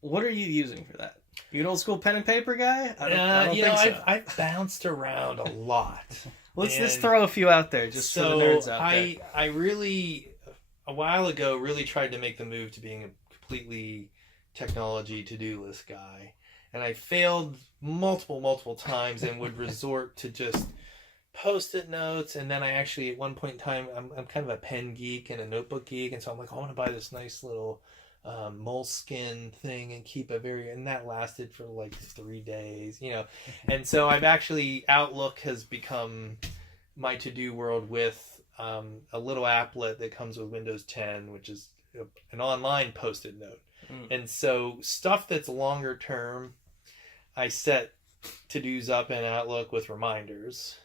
what are you using for that? You an old school pen and paper guy? I don't think so. I've bounced around a lot. Let's just throw a few out there, just for the nerds out there. I really, a while ago, really tried to make the move to being a completely technology to-do list guy. And I failed multiple times and would resort to just Post-it notes. And then I actually, at one point in time, I'm kind of a pen geek and a notebook geek. And so I'm like, I want to buy this nice little moleskin thing and keep and that lasted for like 3 days, And so I've actually, Outlook has become my to-do world with a little applet that comes with Windows 10, which is an online Post-it note. And so stuff that's longer term, I set to-dos up in Outlook with reminders.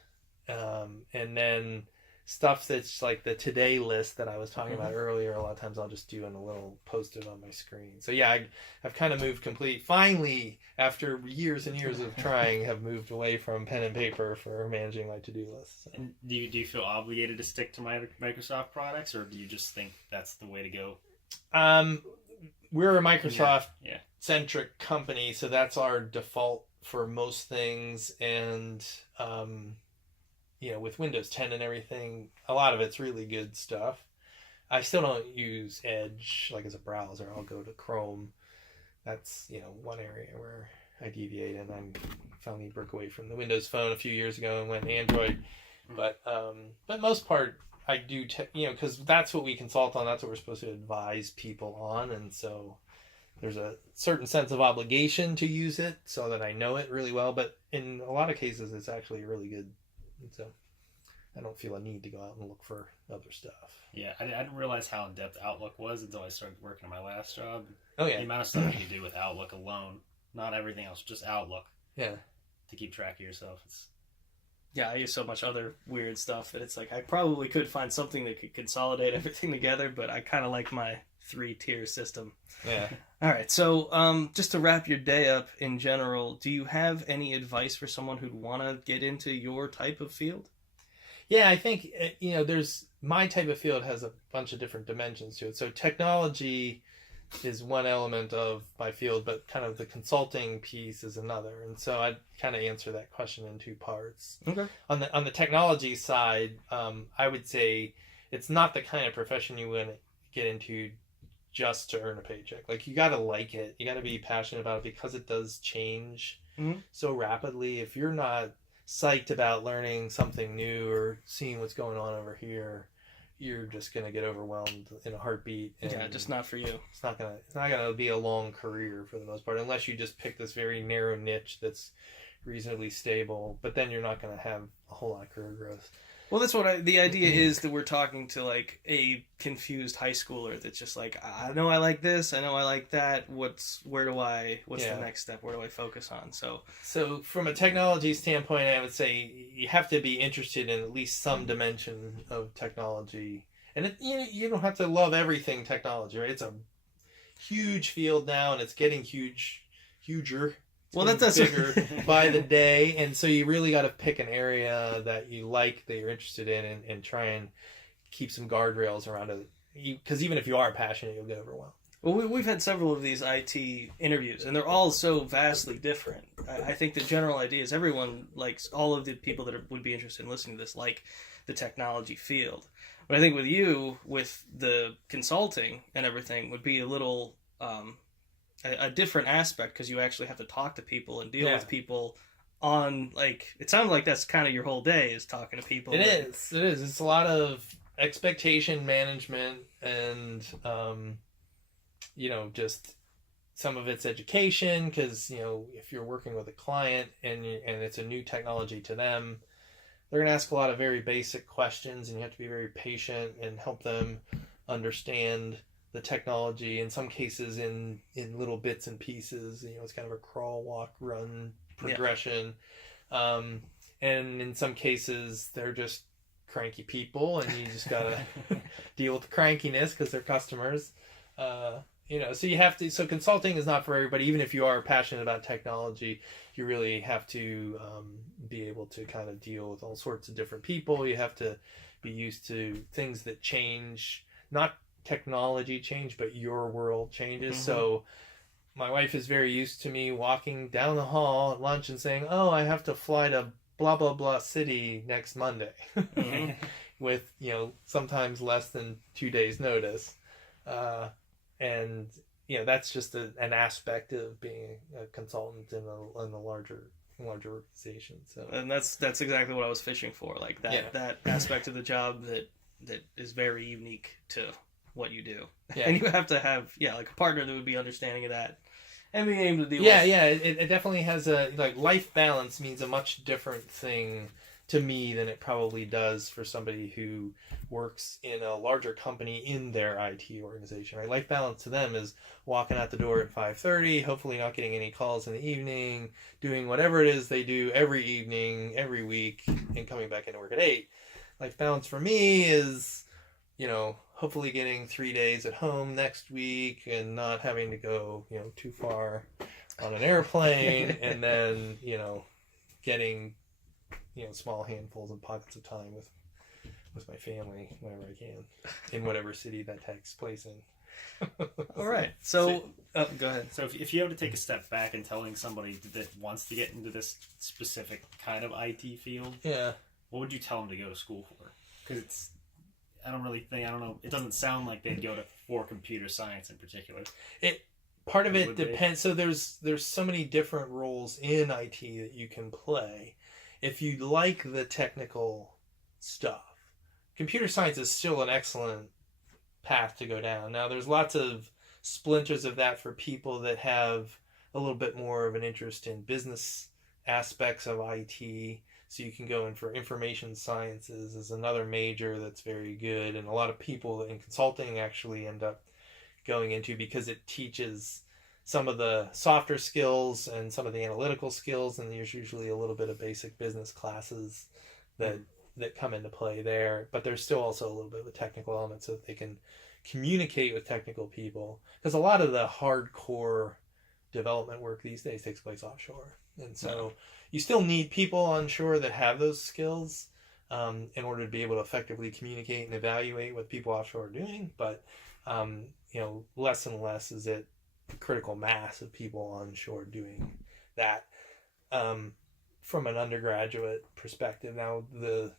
And then stuff that's like the today list that I was talking about earlier, a lot of times I'll just do in a little Post-it on my screen. So yeah, I've kind of moved finally, after years and years of trying, have moved away from pen and paper for managing my to-do list. So. And do you feel obligated to stick to Microsoft products, or do you just think that's the way to go? We're a Microsoft-centric company, so that's our default for most things. And, with Windows 10 and everything, a lot of it's really good stuff. I still don't use Edge, like as a browser. I'll go to Chrome. that's, you know, one area where I deviate, and I finally broke away from the Windows Phone a few years ago and went Android. But most part, I do, you know, because that's what we consult on. That's what we're supposed to advise people on, and so there's a certain sense of obligation to use it so that I know it really well. But in a lot of cases, it's actually really good, and so I don't feel a need to go out and look for other stuff. Yeah, I didn't realize how in depth Outlook was until I started working at my last job. Oh yeah, The amount of stuff you do with Outlook alone, not everything else, just Outlook yeah. to keep track of yourself. It's Yeah, I use so much other weird stuff that it's like I probably could find something that could consolidate everything together, but I kind of like my 3-tier system. Yeah. All right, so just to wrap your day up in general, do you have any advice for someone who'd want to get into your type of field? Yeah, I think, you know, there's, my type of field has a bunch of different dimensions to it. So technology is one element of my field, but kind of the consulting piece is another. And so I'd kind of answer that question in 2 parts. Okay. On the technology side, I would say it's not the kind of profession you want to get into just to earn a paycheck. Like, you got to like it. You got to be passionate about it because it does change so rapidly. If you're not psyched about learning something new or seeing what's going on over here, you're just going to get overwhelmed in a heartbeat. And Yeah, just not for you. it's not gonna be a long career for the most part, unless you just pick this very narrow niche that's reasonably stable. But then you're not going to have a whole lot of career growth. Well, that's what the idea is, that we're talking to like a confused high schooler that's just like, I know I like this, I know I like that. What's the next step? Where do I focus on? So from a technology standpoint, I would say you have to be interested in at least some dimension of technology. And you don't have to love everything technology, right? It's a huge field now, and it's getting huger. Well, that does bigger by the day, and so you really got to pick an area that you like, that you're interested in, and try and keep some guardrails around it. Because even if you are passionate, you'll get overwhelmed. Well, we've had several of these IT interviews, and they're all so vastly different. I think the general idea is everyone likes, all of the people that would be interested in listening to this like the technology field. But I think with you, with the consulting and everything, would be a little a different aspect, because you actually have to talk to people and deal with people on, like, it sounds like that's kind of your whole day, is talking to people. It is. It's a lot of expectation management, and just some of it's education, because if you're working with a client and it's a new technology to them, they're going to ask a lot of very basic questions, and you have to be very patient and help them understand the technology, in some cases in little bits and pieces. It's kind of a crawl, walk, run progression. And in some cases they're just cranky people, and you just gotta deal with the crankiness because they're customers. So you have to, so consulting is not for everybody. Even if you are passionate about technology, you really have to be able to kind of deal with all sorts of different people. You have to be used to things that change, not technology change, but your world changes. Mm-hmm. So my wife is very used to me walking down the hall at lunch and saying, "Oh, I have to fly to blah blah blah city next Monday," mm-hmm. with sometimes less than 2 days notice, and that's just an aspect of being a consultant in a larger organization. So, and that's exactly what I was fishing for, like that aspect of the job that is very unique to what you do. And you have to have like a partner that would be understanding of that and being able to deal with it definitely has a, like, life balance means a much different thing to me than it probably does for somebody who works in a larger company in their IT organization, right? Life balance to them is walking out the door at 5:30, hopefully not getting any calls in the evening, doing whatever it is they do every evening, every week, and coming back into work at 8. Life balance for me is, hopefully getting 3 days at home next week and not having to go, too far on an airplane, and then, getting, small handfuls and pockets of time with my family whenever I can, in whatever city that takes place in. All right. So go ahead. So if you have to take a step back and telling somebody that wants to get into this specific kind of IT field, what would you tell them to go to school for? Because it doesn't sound like they'd go for computer science in particular. Part of It it would be. depends. So there's so many different roles in IT that you can play. If you like the technical stuff, computer science is still an excellent path to go down. Now there's lots of splinters of that for people that have a little bit more of an interest in business aspects of IT. So you can go in for information sciences is another major that's very good, and a lot of people in consulting actually end up going into because it teaches some of the softer skills and some of the analytical skills, and there's usually a little bit of basic business classes that come into play there. But there's still also a little bit of a technical element so that they can communicate with technical people, because a lot of the hardcore development work these days takes place offshore, and so you still need people on shore that have those skills in order to be able to effectively communicate and evaluate what people offshore are doing. But less and less is it critical mass of people on shore doing that. From an undergraduate perspective, now the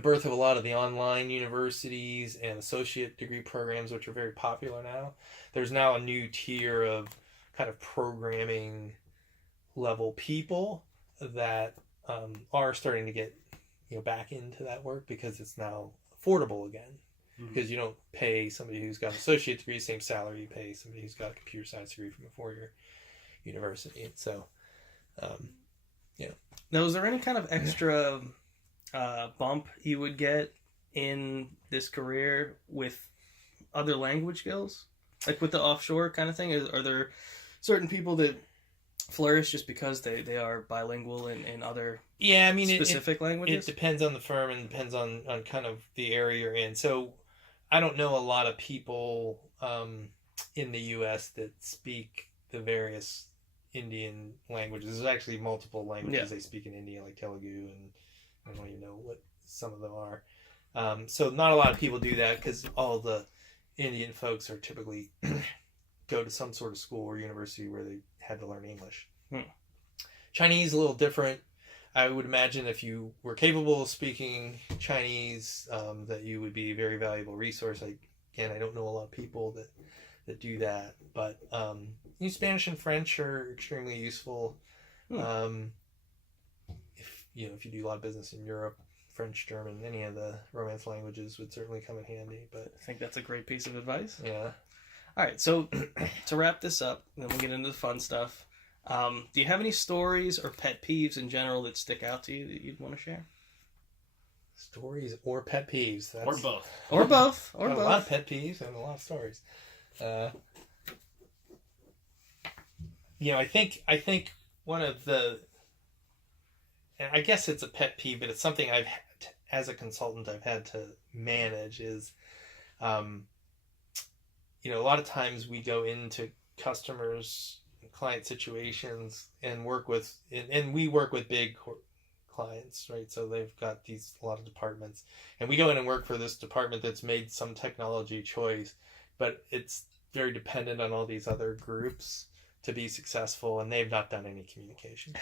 birth of a lot of the online universities and associate degree programs, which are very popular now, there's now a new tier of kind of programming level people that are starting to get back into that work because it's now affordable again. Because you don't pay somebody who's got an associate degree the same salary you pay somebody who's got a computer science degree from a four-year university. And so, Now, is there any kind of extra bump you would get in this career with other language skills? Like with the offshore kind of thing? Are there certain people that flourish just because they are bilingual in other specific languages? It depends on the firm and depends on kind of the area you're in. So I don't know a lot of people in the U.S. that speak the various Indian languages. There's actually multiple languages they speak in India, like Telugu, and I don't even know what some of them are. So not a lot of people do that because all the Indian folks are typically go to some sort of school or university where they had to learn English. Chinese a little different. I would imagine if you were capable of speaking Chinese, that you would be a very valuable resource. I don't know a lot of people that do that, but Spanish and French are extremely useful. If you do a lot of business in Europe, French, German, any of the Romance languages would certainly come in handy. But I think that's a great piece of advice. Yeah. All right, so to wrap this up, then we'll get into the fun stuff. Do you have any stories or pet peeves in general that stick out to you that you'd want to share? Stories or pet peeves? Or both. Or both. Or both. both. A lot of pet peeves and a lot of stories. I think one of the, and I guess it's a pet peeve, but it's something I've had, as a consultant, I've had to manage is, a lot of times we go into customers, client situations and we work with big clients, right? So they've got a lot of departments, and we go in and work for this department that's made some technology choice, but it's very dependent on all these other groups to be successful, and they've not done any communication.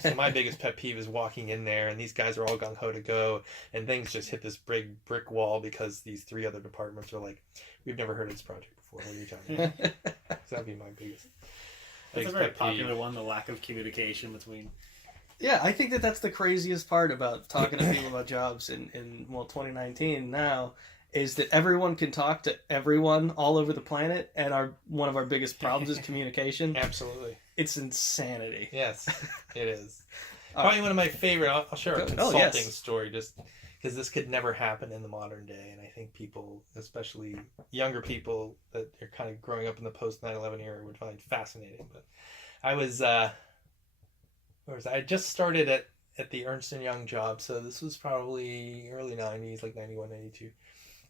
So my biggest pet peeve is walking in there and these guys are all gung-ho to go, and things just hit this big brick wall because these three other departments are like, we've never heard of this project before. What are you talking about? So that'd be my biggest It's a very popular one, the lack of communication between. Yeah, I think that's the craziest part about talking to people about jobs in 2019 now, is that everyone can talk to everyone all over the planet, and one of our biggest problems is communication. Absolutely. It's insanity. Yes, it is. Probably one of my favorite, I'll share a consulting story just because this could never happen in the modern day, and I think people, especially younger people that are kind of growing up in the post 9/11 era, would find fascinating. But I was, I just started at the Ernst & Young job, so this was probably early 90s, like 91, 92.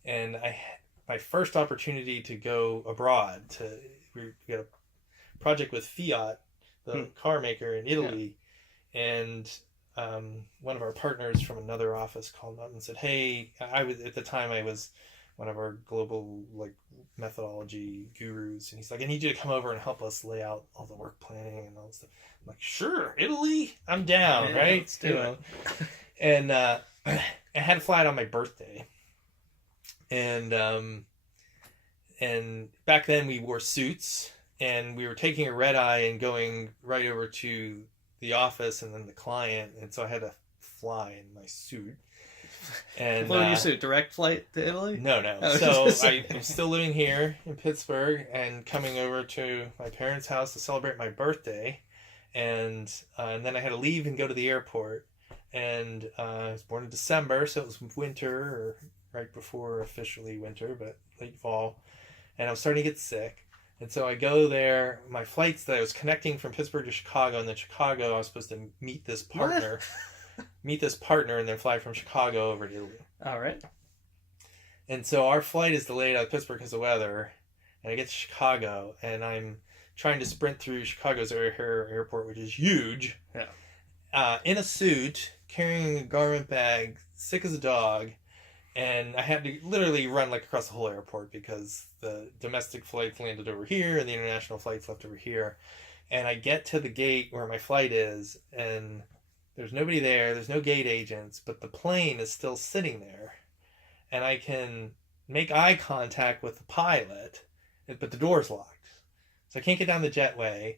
And I had my first opportunity to go abroad. We got a project with Fiat, the car maker in Italy, and one of our partners from another office called up and said, "Hey, at the time I was one of our global methodology gurus, and he's like, I need you to come over and help us lay out all the work planning and all this stuff." I'm like, "Sure, Italy, I'm down, right? Let's do it." And I had to fly out on my birthday. And back then we wore suits, and we were taking a red eye and going right over to the office and then the client, and so I had to fly in my suit. And Flew in your suit, direct flight to Italy? No. Oh, So I'm still living here in Pittsburgh and coming over to my parents' house to celebrate my birthday, and then I had to leave and go to the airport. And I was born in December, so it was winter, or right before officially winter, but late fall. And I was starting to get sick. And so I go there. My flights that I was connecting from Pittsburgh to Chicago, and then Chicago, I was supposed to meet this partner. And then fly from Chicago over to Italy. All right. And so our flight is delayed out of Pittsburgh because of weather. And I get to Chicago, and I'm trying to sprint through Chicago's airport, which is huge. Yeah. In a suit, carrying a garment bag, sick as a dog. And I had to literally run like across the whole airport because the domestic flights landed over here and the international flights left over here. And I get to the gate where my flight is, and there's nobody there. There's no gate agents, but the plane is still sitting there. And I can make eye contact with the pilot, but the door's locked. So I can't get down the jetway.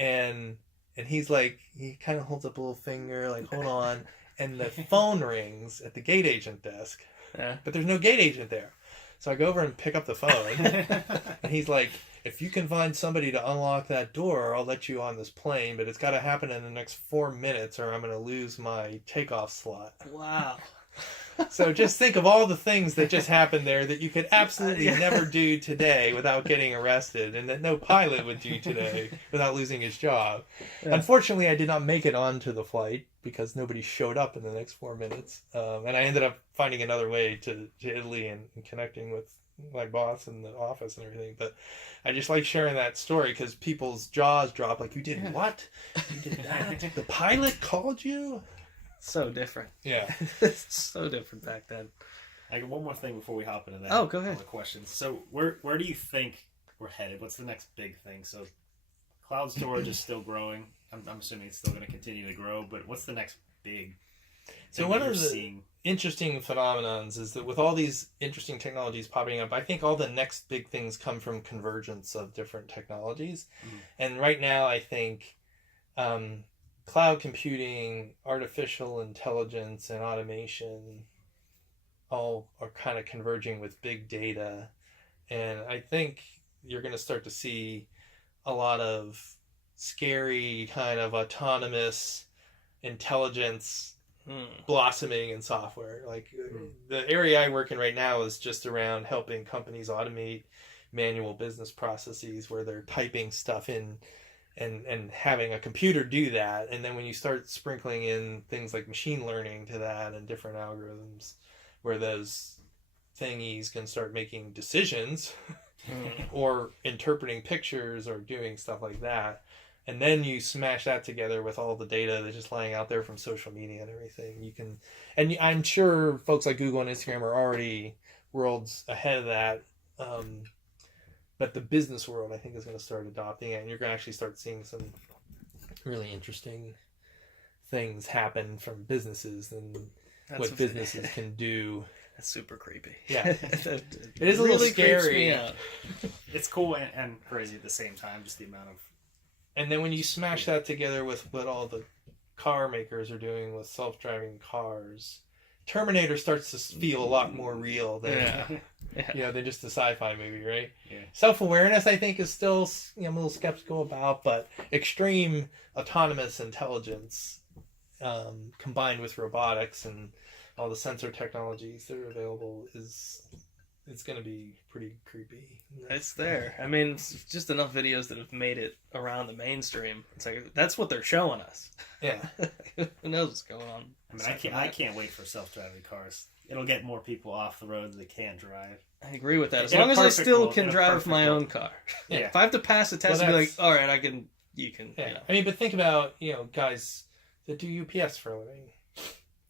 And he's like, he kind of holds up a little finger, like, hold on. And the phone rings at the gate agent desk. Yeah. But there's no gate agent there. So I go over and pick up the phone. And he's like, if you can find somebody to unlock that door, I'll let you on this plane. But it's got to happen in the next 4 minutes or I'm going to lose my takeoff slot. Wow. So just think of all the things that just happened there that you could absolutely never do today without getting arrested, and that no pilot would do today without losing his job. Yeah. Unfortunately, I did not make it onto the flight because nobody showed up in the next 4 minutes. And I ended up finding another way to Italy and connecting with my boss in the office and everything. But I just like sharing that story because people's jaws drop like, you did what? You did that? The pilot called you? So different. Yeah. It's so different back then. I got one more thing before we hop into that. Oh, go ahead. All the questions. So where do you think we're headed? What's the next big thing? So cloud storage is still growing. I'm assuming it's still going to continue to grow, but what's the next big So thing one that you're of the seeing? interesting phenomenons is that with all these interesting technologies popping up, I think all the next big things come from convergence of different technologies. And right now, I think cloud computing, artificial intelligence, and automation all are kind of converging with big data. And I think you're going to start to see a lot of scary kind of autonomous intelligence blossoming in software. Like the area I work in right now is just around helping companies automate manual business processes where they're typing stuff in and having a computer do that. And then when you start sprinkling in things like machine learning to that and different algorithms where those thingies can start making decisions or interpreting pictures or doing stuff like that. And then you smash that together with all the data that's just lying out there from social media and everything. You can, and I'm sure folks like Google and Instagram are already worlds ahead of that. But the business world, I think, is going to start adopting it, and you're going to actually start seeing some really interesting things happen from businesses and what businesses can do. That's super creepy. Yeah. It is a little creeps scary. me out. It's cool and crazy at the same time, just the amount of... And then when you smash that together with what all the car makers are doing with self-driving cars, Terminator starts to feel a lot more real than than just a sci-fi movie, right? Yeah. Self-awareness, I think, is still I'm a little skeptical about, but extreme autonomous intelligence combined with robotics and all the sensor technologies that are available it's going to be pretty creepy. It's there. I mean, it's just enough videos that have made it around the mainstream. It's like, that's what they're showing us. Yeah. Who knows what's going on? I mean, I can't wait for self-driving cars. It'll get more people off the road that can't drive. I agree with that. As In a long as I perfect still world, can in a drive perfect my world. own car. Yeah. If I have to pass a test Well, and be like, that's- all right, you can. Yeah. You know. I mean, but think about, guys that do UPS for a living.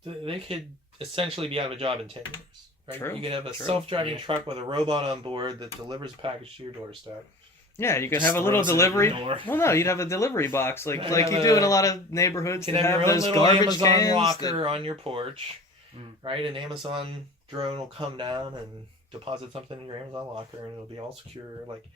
They could essentially be out of a job in 10 years. Right? True, You could have a true. self-driving truck with a robot on board that delivers a package to your doorstep. Yeah, you could Just have a little throws it at your delivery. door. Well, no, you'd have a delivery box like You you have do in a lot of neighborhoods. You That can have your own those little garbage Amazon cans. locker on your porch, Mm. right? An Amazon drone will come down and deposit something in your Amazon locker, and it'll be all secure. Like,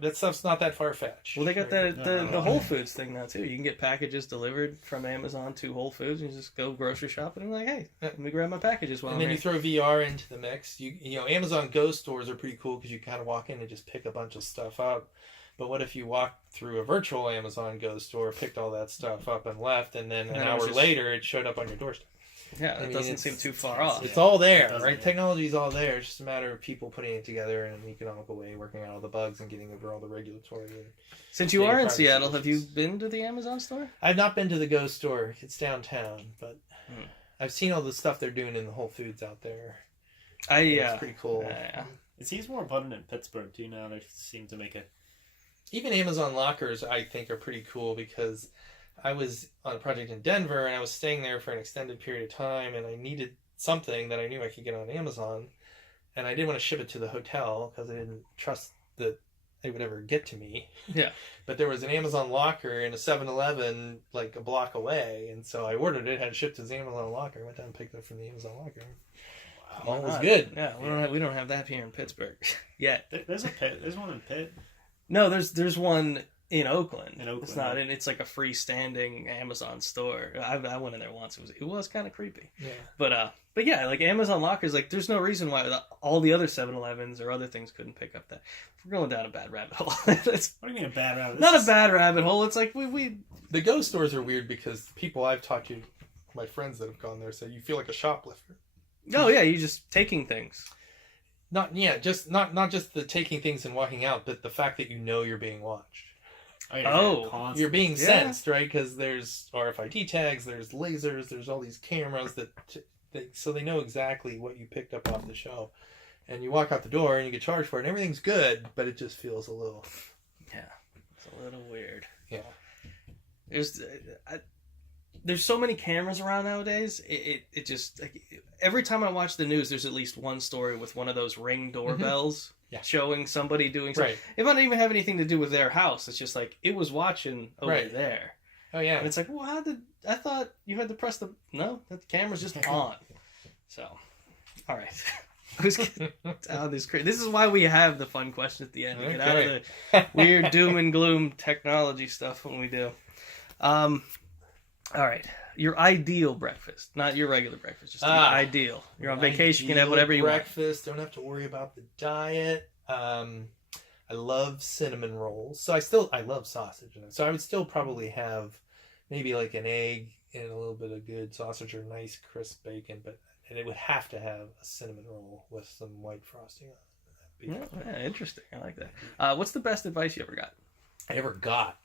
That stuff's not that far fetched. Well, they got the Whole Foods thing now too. You can get packages delivered from Amazon to Whole Foods. You just go grocery shopping and be like, hey, let me grab my packages while And I'm then you here. throw VR into the mix. You know, Amazon Go stores are pretty cool because you kind of walk in and just pick a bunch of stuff up. But what if you walked through a virtual Amazon Go store, picked all that stuff up and left, and then an hour later it showed up on your doorstep? Yeah, that doesn't seem too far off. It's all there, It right? yeah. Technology's all there. It's just a matter of people putting it together in an economical way, working out all the bugs and getting over all the regulatory. Since you data are in privacy Seattle, have you issues. been to the Amazon store? I've not been to the Go store. It's downtown, but I've seen all the stuff they're doing in the Whole Foods out there. It's pretty cool. Yeah. It seems more abundant in Pittsburgh too now. They seem to make it. Even Amazon lockers, I think, are pretty cool because I was on a project in Denver and I was staying there for an extended period of time and I needed something that I knew I could get on Amazon and I didn't want to ship it to the hotel because I didn't trust that they would ever get to me. Yeah. But there was an Amazon locker in a 7-Eleven like a block away, and so I ordered it, had it shipped to the Amazon locker, went down and picked it up from the Amazon locker. All was good. Yeah, we don't have that here in Pittsburgh yet. There's a pit. There's one in Pitt. No, there's one in Oakland. In Oakland, It's not in. It's like a freestanding Amazon store. I went in there once. It was kind of creepy. Yeah. But yeah, like Amazon lockers. Like, there's no reason why all the other 7-Elevens or other things couldn't pick up that. We're going down a bad rabbit hole. It's What do you mean a bad rabbit? not a bad rabbit hole. It's like we. The Go stores are weird because people I've talked to, my friends that have gone there, say you feel like a shoplifter. Oh yeah, you're just taking things. Not just the taking things and walking out, but the fact that you know you're being watched. You're being sensed, right? Because there's RFID tags, there's lasers, there's all these cameras so they know exactly what you picked up off the shelf. And you walk out the door and you get charged for it, and everything's good, but it just feels a little. Yeah, it's a little weird. Yeah. There's so many cameras around nowadays. It just like, every time I watch the news, there's at least one story with one of those Ring doorbells showing somebody doing something. Right. It might not even have anything to do with their house. It's just like it was watching over there. Oh yeah. And it's like, well, I thought you had to press the the camera's just on. So, all right. Who's out of this crazy? This is why we have the fun question at the end. To get out of the weird doom and gloom technology stuff when we do. All right. Your ideal breakfast, not your regular breakfast, just your ideal. You're on vacation, you can have whatever you want. Breakfast, don't have to worry about the diet. I love cinnamon rolls. So I love sausage. So I would still probably have maybe like an egg and a little bit of good sausage or nice crisp bacon, and it would have to have a cinnamon roll with some white frosting on it. Yeah, interesting. I like that. What's the best advice you ever got? I ever got.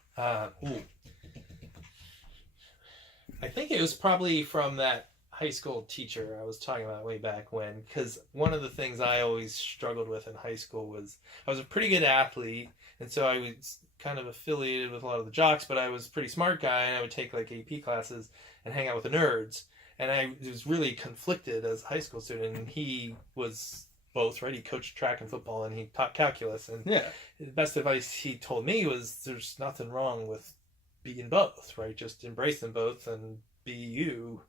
I think it was probably from that high school teacher I was talking about way back when, because one of the things I always struggled with in high school was I was a pretty good athlete, and so I was kind of affiliated with a lot of the jocks, but I was a pretty smart guy, and I would take like AP classes and hang out with the nerds, and I was really conflicted as a high school student, and he was both, right? He coached track and football, and he taught calculus, and the best advice he told me was there's nothing wrong with being both, right? Just embrace them both and be you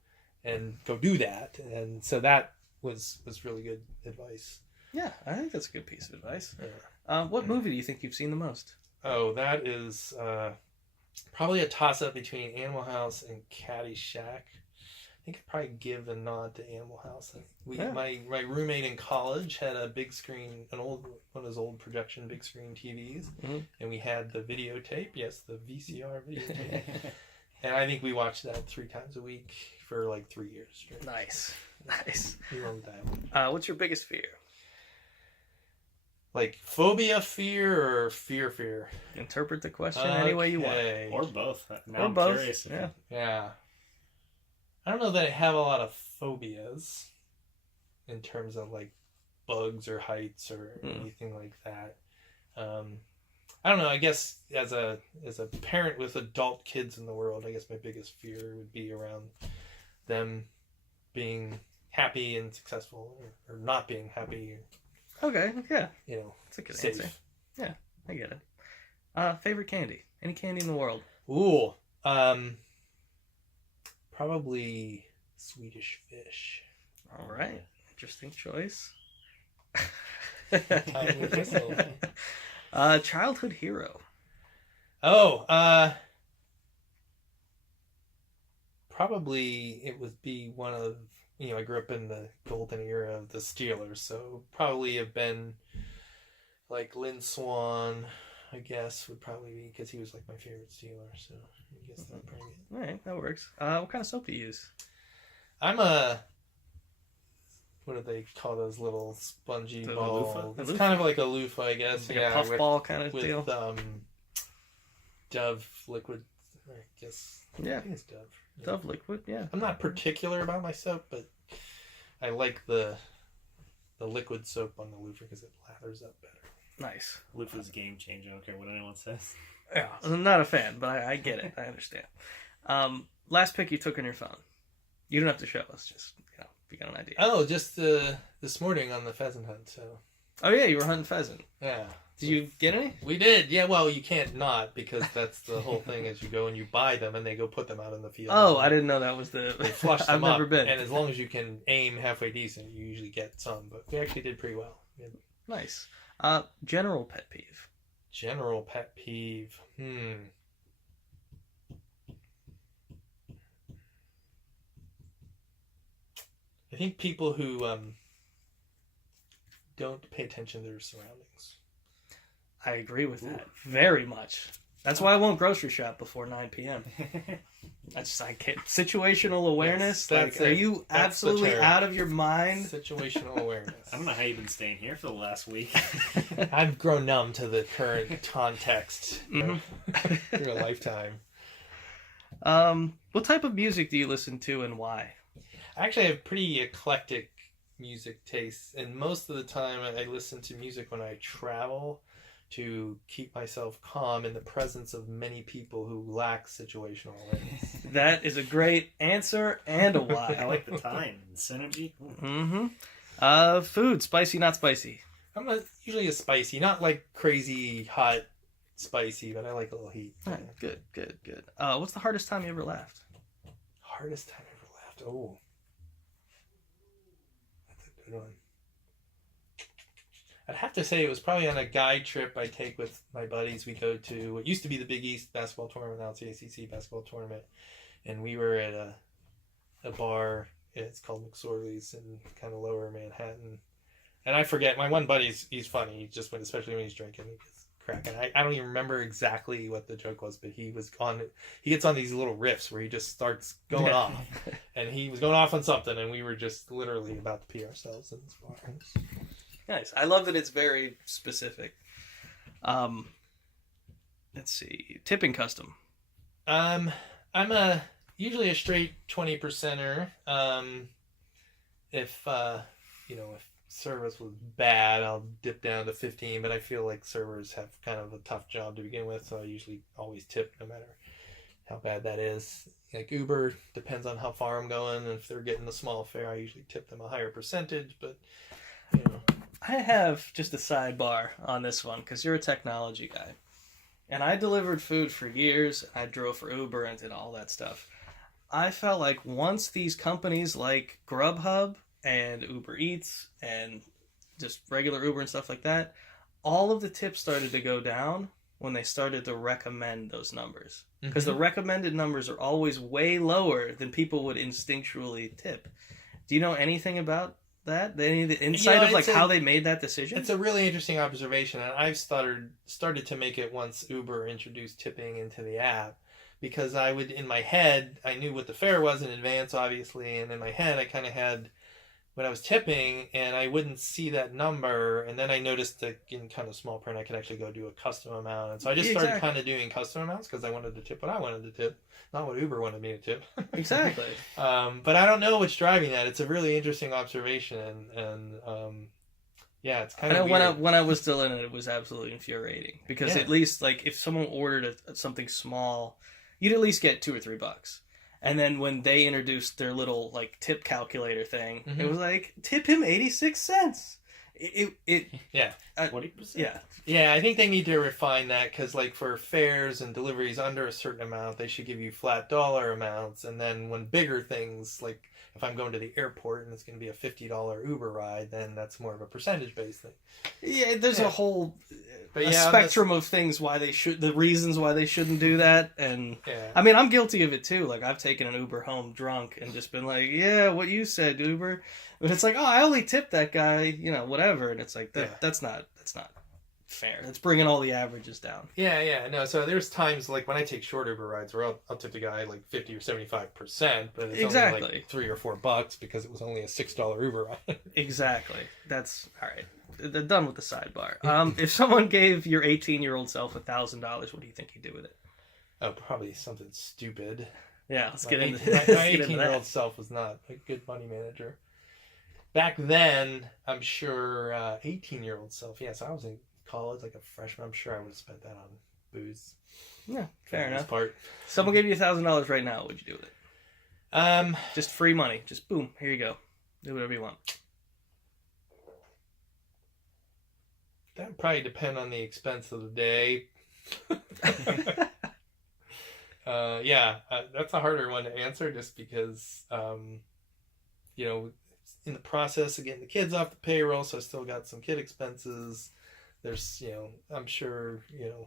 and go do that. And so that was really good advice. Yeah, I think that's a good piece of advice. What movie do you think you've seen the most? Oh, that is probably a toss-up between Animal House and Caddyshack. I think I'd probably give the nod to Animal House. My roommate in college had a big screen, one of those old projection big screen TVs, and we had the videotape. Yes, the VCR videotape. And I think we watched that 3 times a week for like 3 years straight. Nice. We loved that. What's your biggest fear? Like phobia, fear, or fear? Interpret the question any way you want. Or both. Now or I'm both. curious. Yeah. I don't know that I have a lot of phobias in terms of like bugs or heights or anything like that. I don't know. I guess as a parent with adult kids in the world, I guess my biggest fear would be around them being happy and successful, or not being happy. Okay, yeah. It's a good safe. answer. Yeah, I get it. Favorite candy? Any candy in the world? Ooh, probably Swedish Fish. All right, interesting choice. Time with myself. Childhood hero. Oh, probably it would be one of, I grew up in the golden era of the Steelers, so probably have been like Lynn Swann, I guess, would probably be, because he was like my favorite Steeler, so I guess that would probably be it. All right, that works. What kind of soap do you use? I'm what do they call those little spongy The ball? loofah? It's The kind of like a loofah, I guess. Like a puffball kind of with deal? Dove liquid, I guess. Yeah. I think it's Dove. Dove liquid, yeah. I'm not particular about my soap, but I like the liquid soap on the loofah because it lathers up better. Nice. Loofah's game changer. I don't care what anyone says. Yeah, I'm not a fan, but I get it. I understand. Last pick you took on your phone. You don't have to show us, just, if you got an idea. Oh, just this morning on the pheasant hunt, so. Oh, yeah, you were hunting pheasant. Yeah. Did you get any? We did, yeah. Well, you can't not, because that's the whole thing. Is you go and you buy them, and they go put them out in the field. Oh, I didn't know that was the. They flush them I've up, never been. and as long as you can aim halfway decent, you usually get some. But we actually did pretty well. Yeah. Nice. General pet peeve. General pet peeve. I think people who don't pay attention to their surroundings. I agree with that very much. That's why I won't grocery shop before 9 p.m. I can't. Situational awareness. Yes, that's are it. you That's the absolutely term. out of your mind? Situational awareness. I don't know how you've been staying here for the last week. I've grown numb to the current context through a lifetime. What type of music do you listen to and why? I actually have pretty eclectic music tastes, and most of the time I listen to music when I travel to keep myself calm in the presence of many people who lack situational awareness. That is a great answer and a why. I like the time and synergy. Food, spicy, not spicy. I'm not usually a spicy, not like crazy hot spicy, but I like a little heat. All right, good. What's the hardest time you ever laughed? Hardest time I ever laughed. Oh, that's a good one. I'd have to say it was probably on a guide trip I take with my buddies. We go to what used to be the Big East basketball tournament, now it's the ACC basketball tournament, and we were at a bar. It's called McSorley's in kind of lower Manhattan. And I forget, my one buddy's he's funny. He just went, especially when he's drinking, he gets cracking. I don't even remember exactly what the joke was, but he gets on these little riffs where he just starts going off, and he was going off on something, and we were just literally about to pee ourselves in this bar. Nice. I love that it's very specific. Let's see. Tipping custom. I'm usually a straight 20%er. If service was bad, I'll dip down to 15, but I feel like servers have kind of a tough job to begin with, so I usually always tip no matter how bad that is. Like Uber, depends on how far I'm going, and if they're getting a small fare, I usually tip them a higher percentage, but I have just a sidebar on this one because you're a technology guy. And I delivered food for years. I drove for Uber and did all that stuff. I felt like once these companies like Grubhub and Uber Eats and just regular Uber and stuff like that, all of the tips started to go down when they started to recommend those numbers. Because the recommended numbers are always way lower than people would instinctually tip. Do you know anything about that? Any of the insight of how they made that decision? It's a really interesting observation, and I've started to make it once Uber introduced tipping into the app, because I would, in my head, I knew what the fare was in advance, obviously, and in my head I kind of had when I was tipping, and I wouldn't see that number, and then I noticed that in kind of small print I could actually go do a custom amount, and so I just started kind of doing custom amounts because I wanted to tip what I wanted to tip, not what Uber wanted me to tip. Exactly. But I don't know what's driving that. It's a really interesting observation, and yeah, it's kind of weird. When I was still in it, it was absolutely infuriating because at least like if someone ordered something small, you'd at least get $2 or $3. And then when they introduced their little like tip calculator thing, it was like tip him 86 cents. 20%. Yeah. Yeah, I think they need to refine that because, like, for fares and deliveries under a certain amount, they should give you flat dollar amounts. And then when bigger things, like if I'm going to the airport and it's going to be a $50 Uber ride, then that's more of a percentage-based thing. Yeah, there's a whole But a yeah, spectrum of things why they should, the reasons why they shouldn't do that, and Yeah. I mean, I'm guilty of it too. Like, I've taken an Uber home drunk and just been like, "Yeah, what you said, Uber," but it's like, "Oh, I only tipped that guy, you know, whatever," and it's like that's not fair. That's bringing all the averages down. Yeah, no. So there's times like when I take short Uber rides where I'll tip the guy like 50 or 75%, but it's Exactly. only like $3 or $4 because it was only a $6 Uber ride. Exactly. That's all right. They're done with the sidebar. If someone gave your 18-year-old self $1,000, what do you think he'd do with it? Oh, probably something stupid. Yeah, let's My get into my let's get into 18-year-old that. self was not a good money manager. Back then, I'm sure 18-year-old self, yes, I was in college, like a freshman, I'm sure I would have spent that on booze. Yeah, fair For the most enough. part. Someone gave you $1,000 right now. What'd you do with it? Just free money. Just boom. Here you go. Do whatever you want. That would probably depend on the expense of the day. That's a harder one to answer just because, you know, in the process of getting the kids off the payroll, so I still got some kid expenses. There's, you know, I'm sure, you know,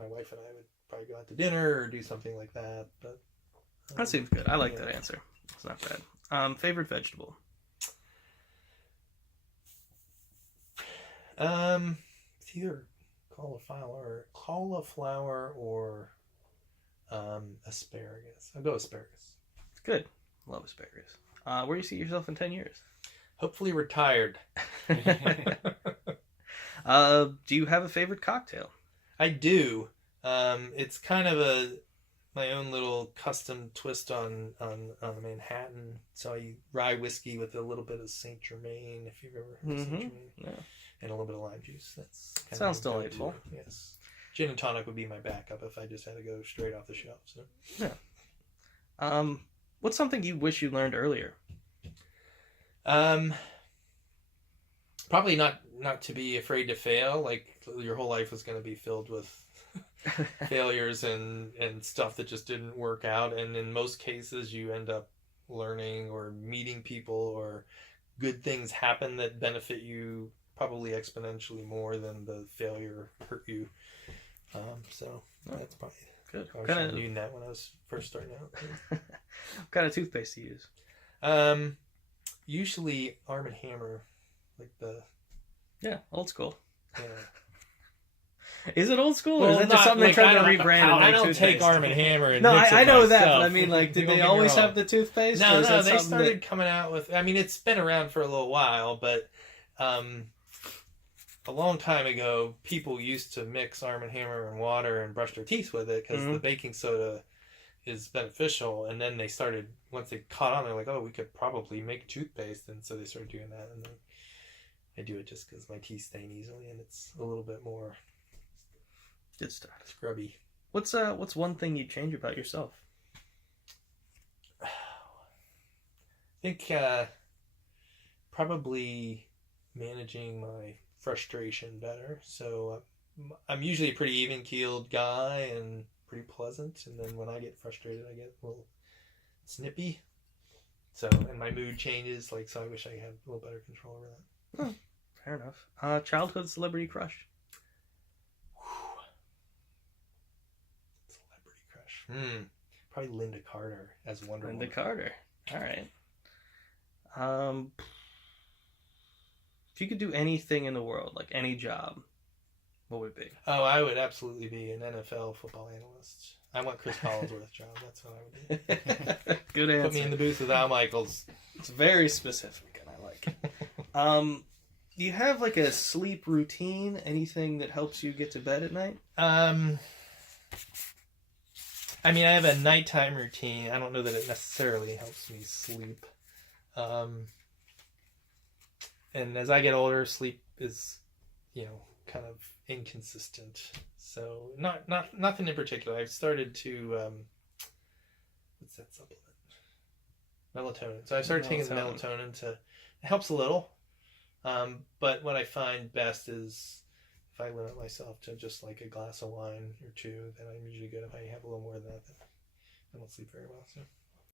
my wife and I would probably go out to dinner or do something like that. But That seems good. I like yeah. that answer. It's not bad. Favorite vegetable? It's either cauliflower or asparagus. I'll go asparagus. It's good. Love asparagus. Where do you see yourself in 10 years? Hopefully retired. Do you have a favorite cocktail? I do. It's kind of my own little custom twist on Manhattan. So I rye whiskey with a little bit of Saint Germain, if you've ever heard of Saint Germain, Yeah. and a little bit of lime juice. That's kind Sounds of my go-to. delightful. Yes, gin and tonic would be my backup if I just had to go straight off the shelf. So. What's something you wish you learned earlier? Probably not to be afraid to fail. Like your whole life is going to be filled with failures and stuff that just didn't work out. And in most cases, you end up learning or meeting people or good things happen that benefit you probably exponentially more than the failure hurt you. So that's probably Good. I wish I knew that when I was first starting out. What kind of toothpaste do you use? Usually Arm & Hammer, like the Old school. yeah. Is it old school, or Well, is that just not- something they like, tried I to don't- rebrand? and I make don't toothpaste? take Arm & Hammer and No, mix I it know that, myself. but I mean, like, did Don't they get me always wrong. have the toothpaste? or No, is that they something started coming out with. I mean, it's been around for a little while, but a long time ago, people used to mix Arm & Hammer and water and brush their teeth with it because the baking soda is beneficial. And then they started, once they caught on, they're like, oh, we could probably make toothpaste, and so they started doing that. And then I do it just because my teeth stain easily, and it's a little bit more Good stuff. scrubby. What's one thing you'd change about yourself? I think probably managing my frustration better. So I'm usually a pretty even-keeled guy and pretty pleasant, and then when I get frustrated, I get a little snippy. So, and my mood changes, so I wish I had a little better control over that. Oh, fair enough. Childhood celebrity crush? Celebrity crush. Probably Linda Carter as Wonder Linda Woman. Carter. All right. If you could do anything in the world, like any job, what would it be? Oh, I would absolutely be an NFL football analyst. I want Chris Collinsworth's job. That's what I would do. Good answer. Put me in the booth with Al Michaels. It's very specific, and I like it. Do you have like a sleep routine? Anything that helps you get to bed at night? I mean, I have a nighttime routine. I don't know that it necessarily helps me sleep. And as I get older, sleep is, kind of inconsistent. So nothing in particular. I've started to what's that supplement? Melatonin. So I started taking the melatonin it helps a little. But what I find best is if I limit myself to just like a glass of wine or two, then I'm usually good. If I have a little more than that, then I don't sleep very well. So.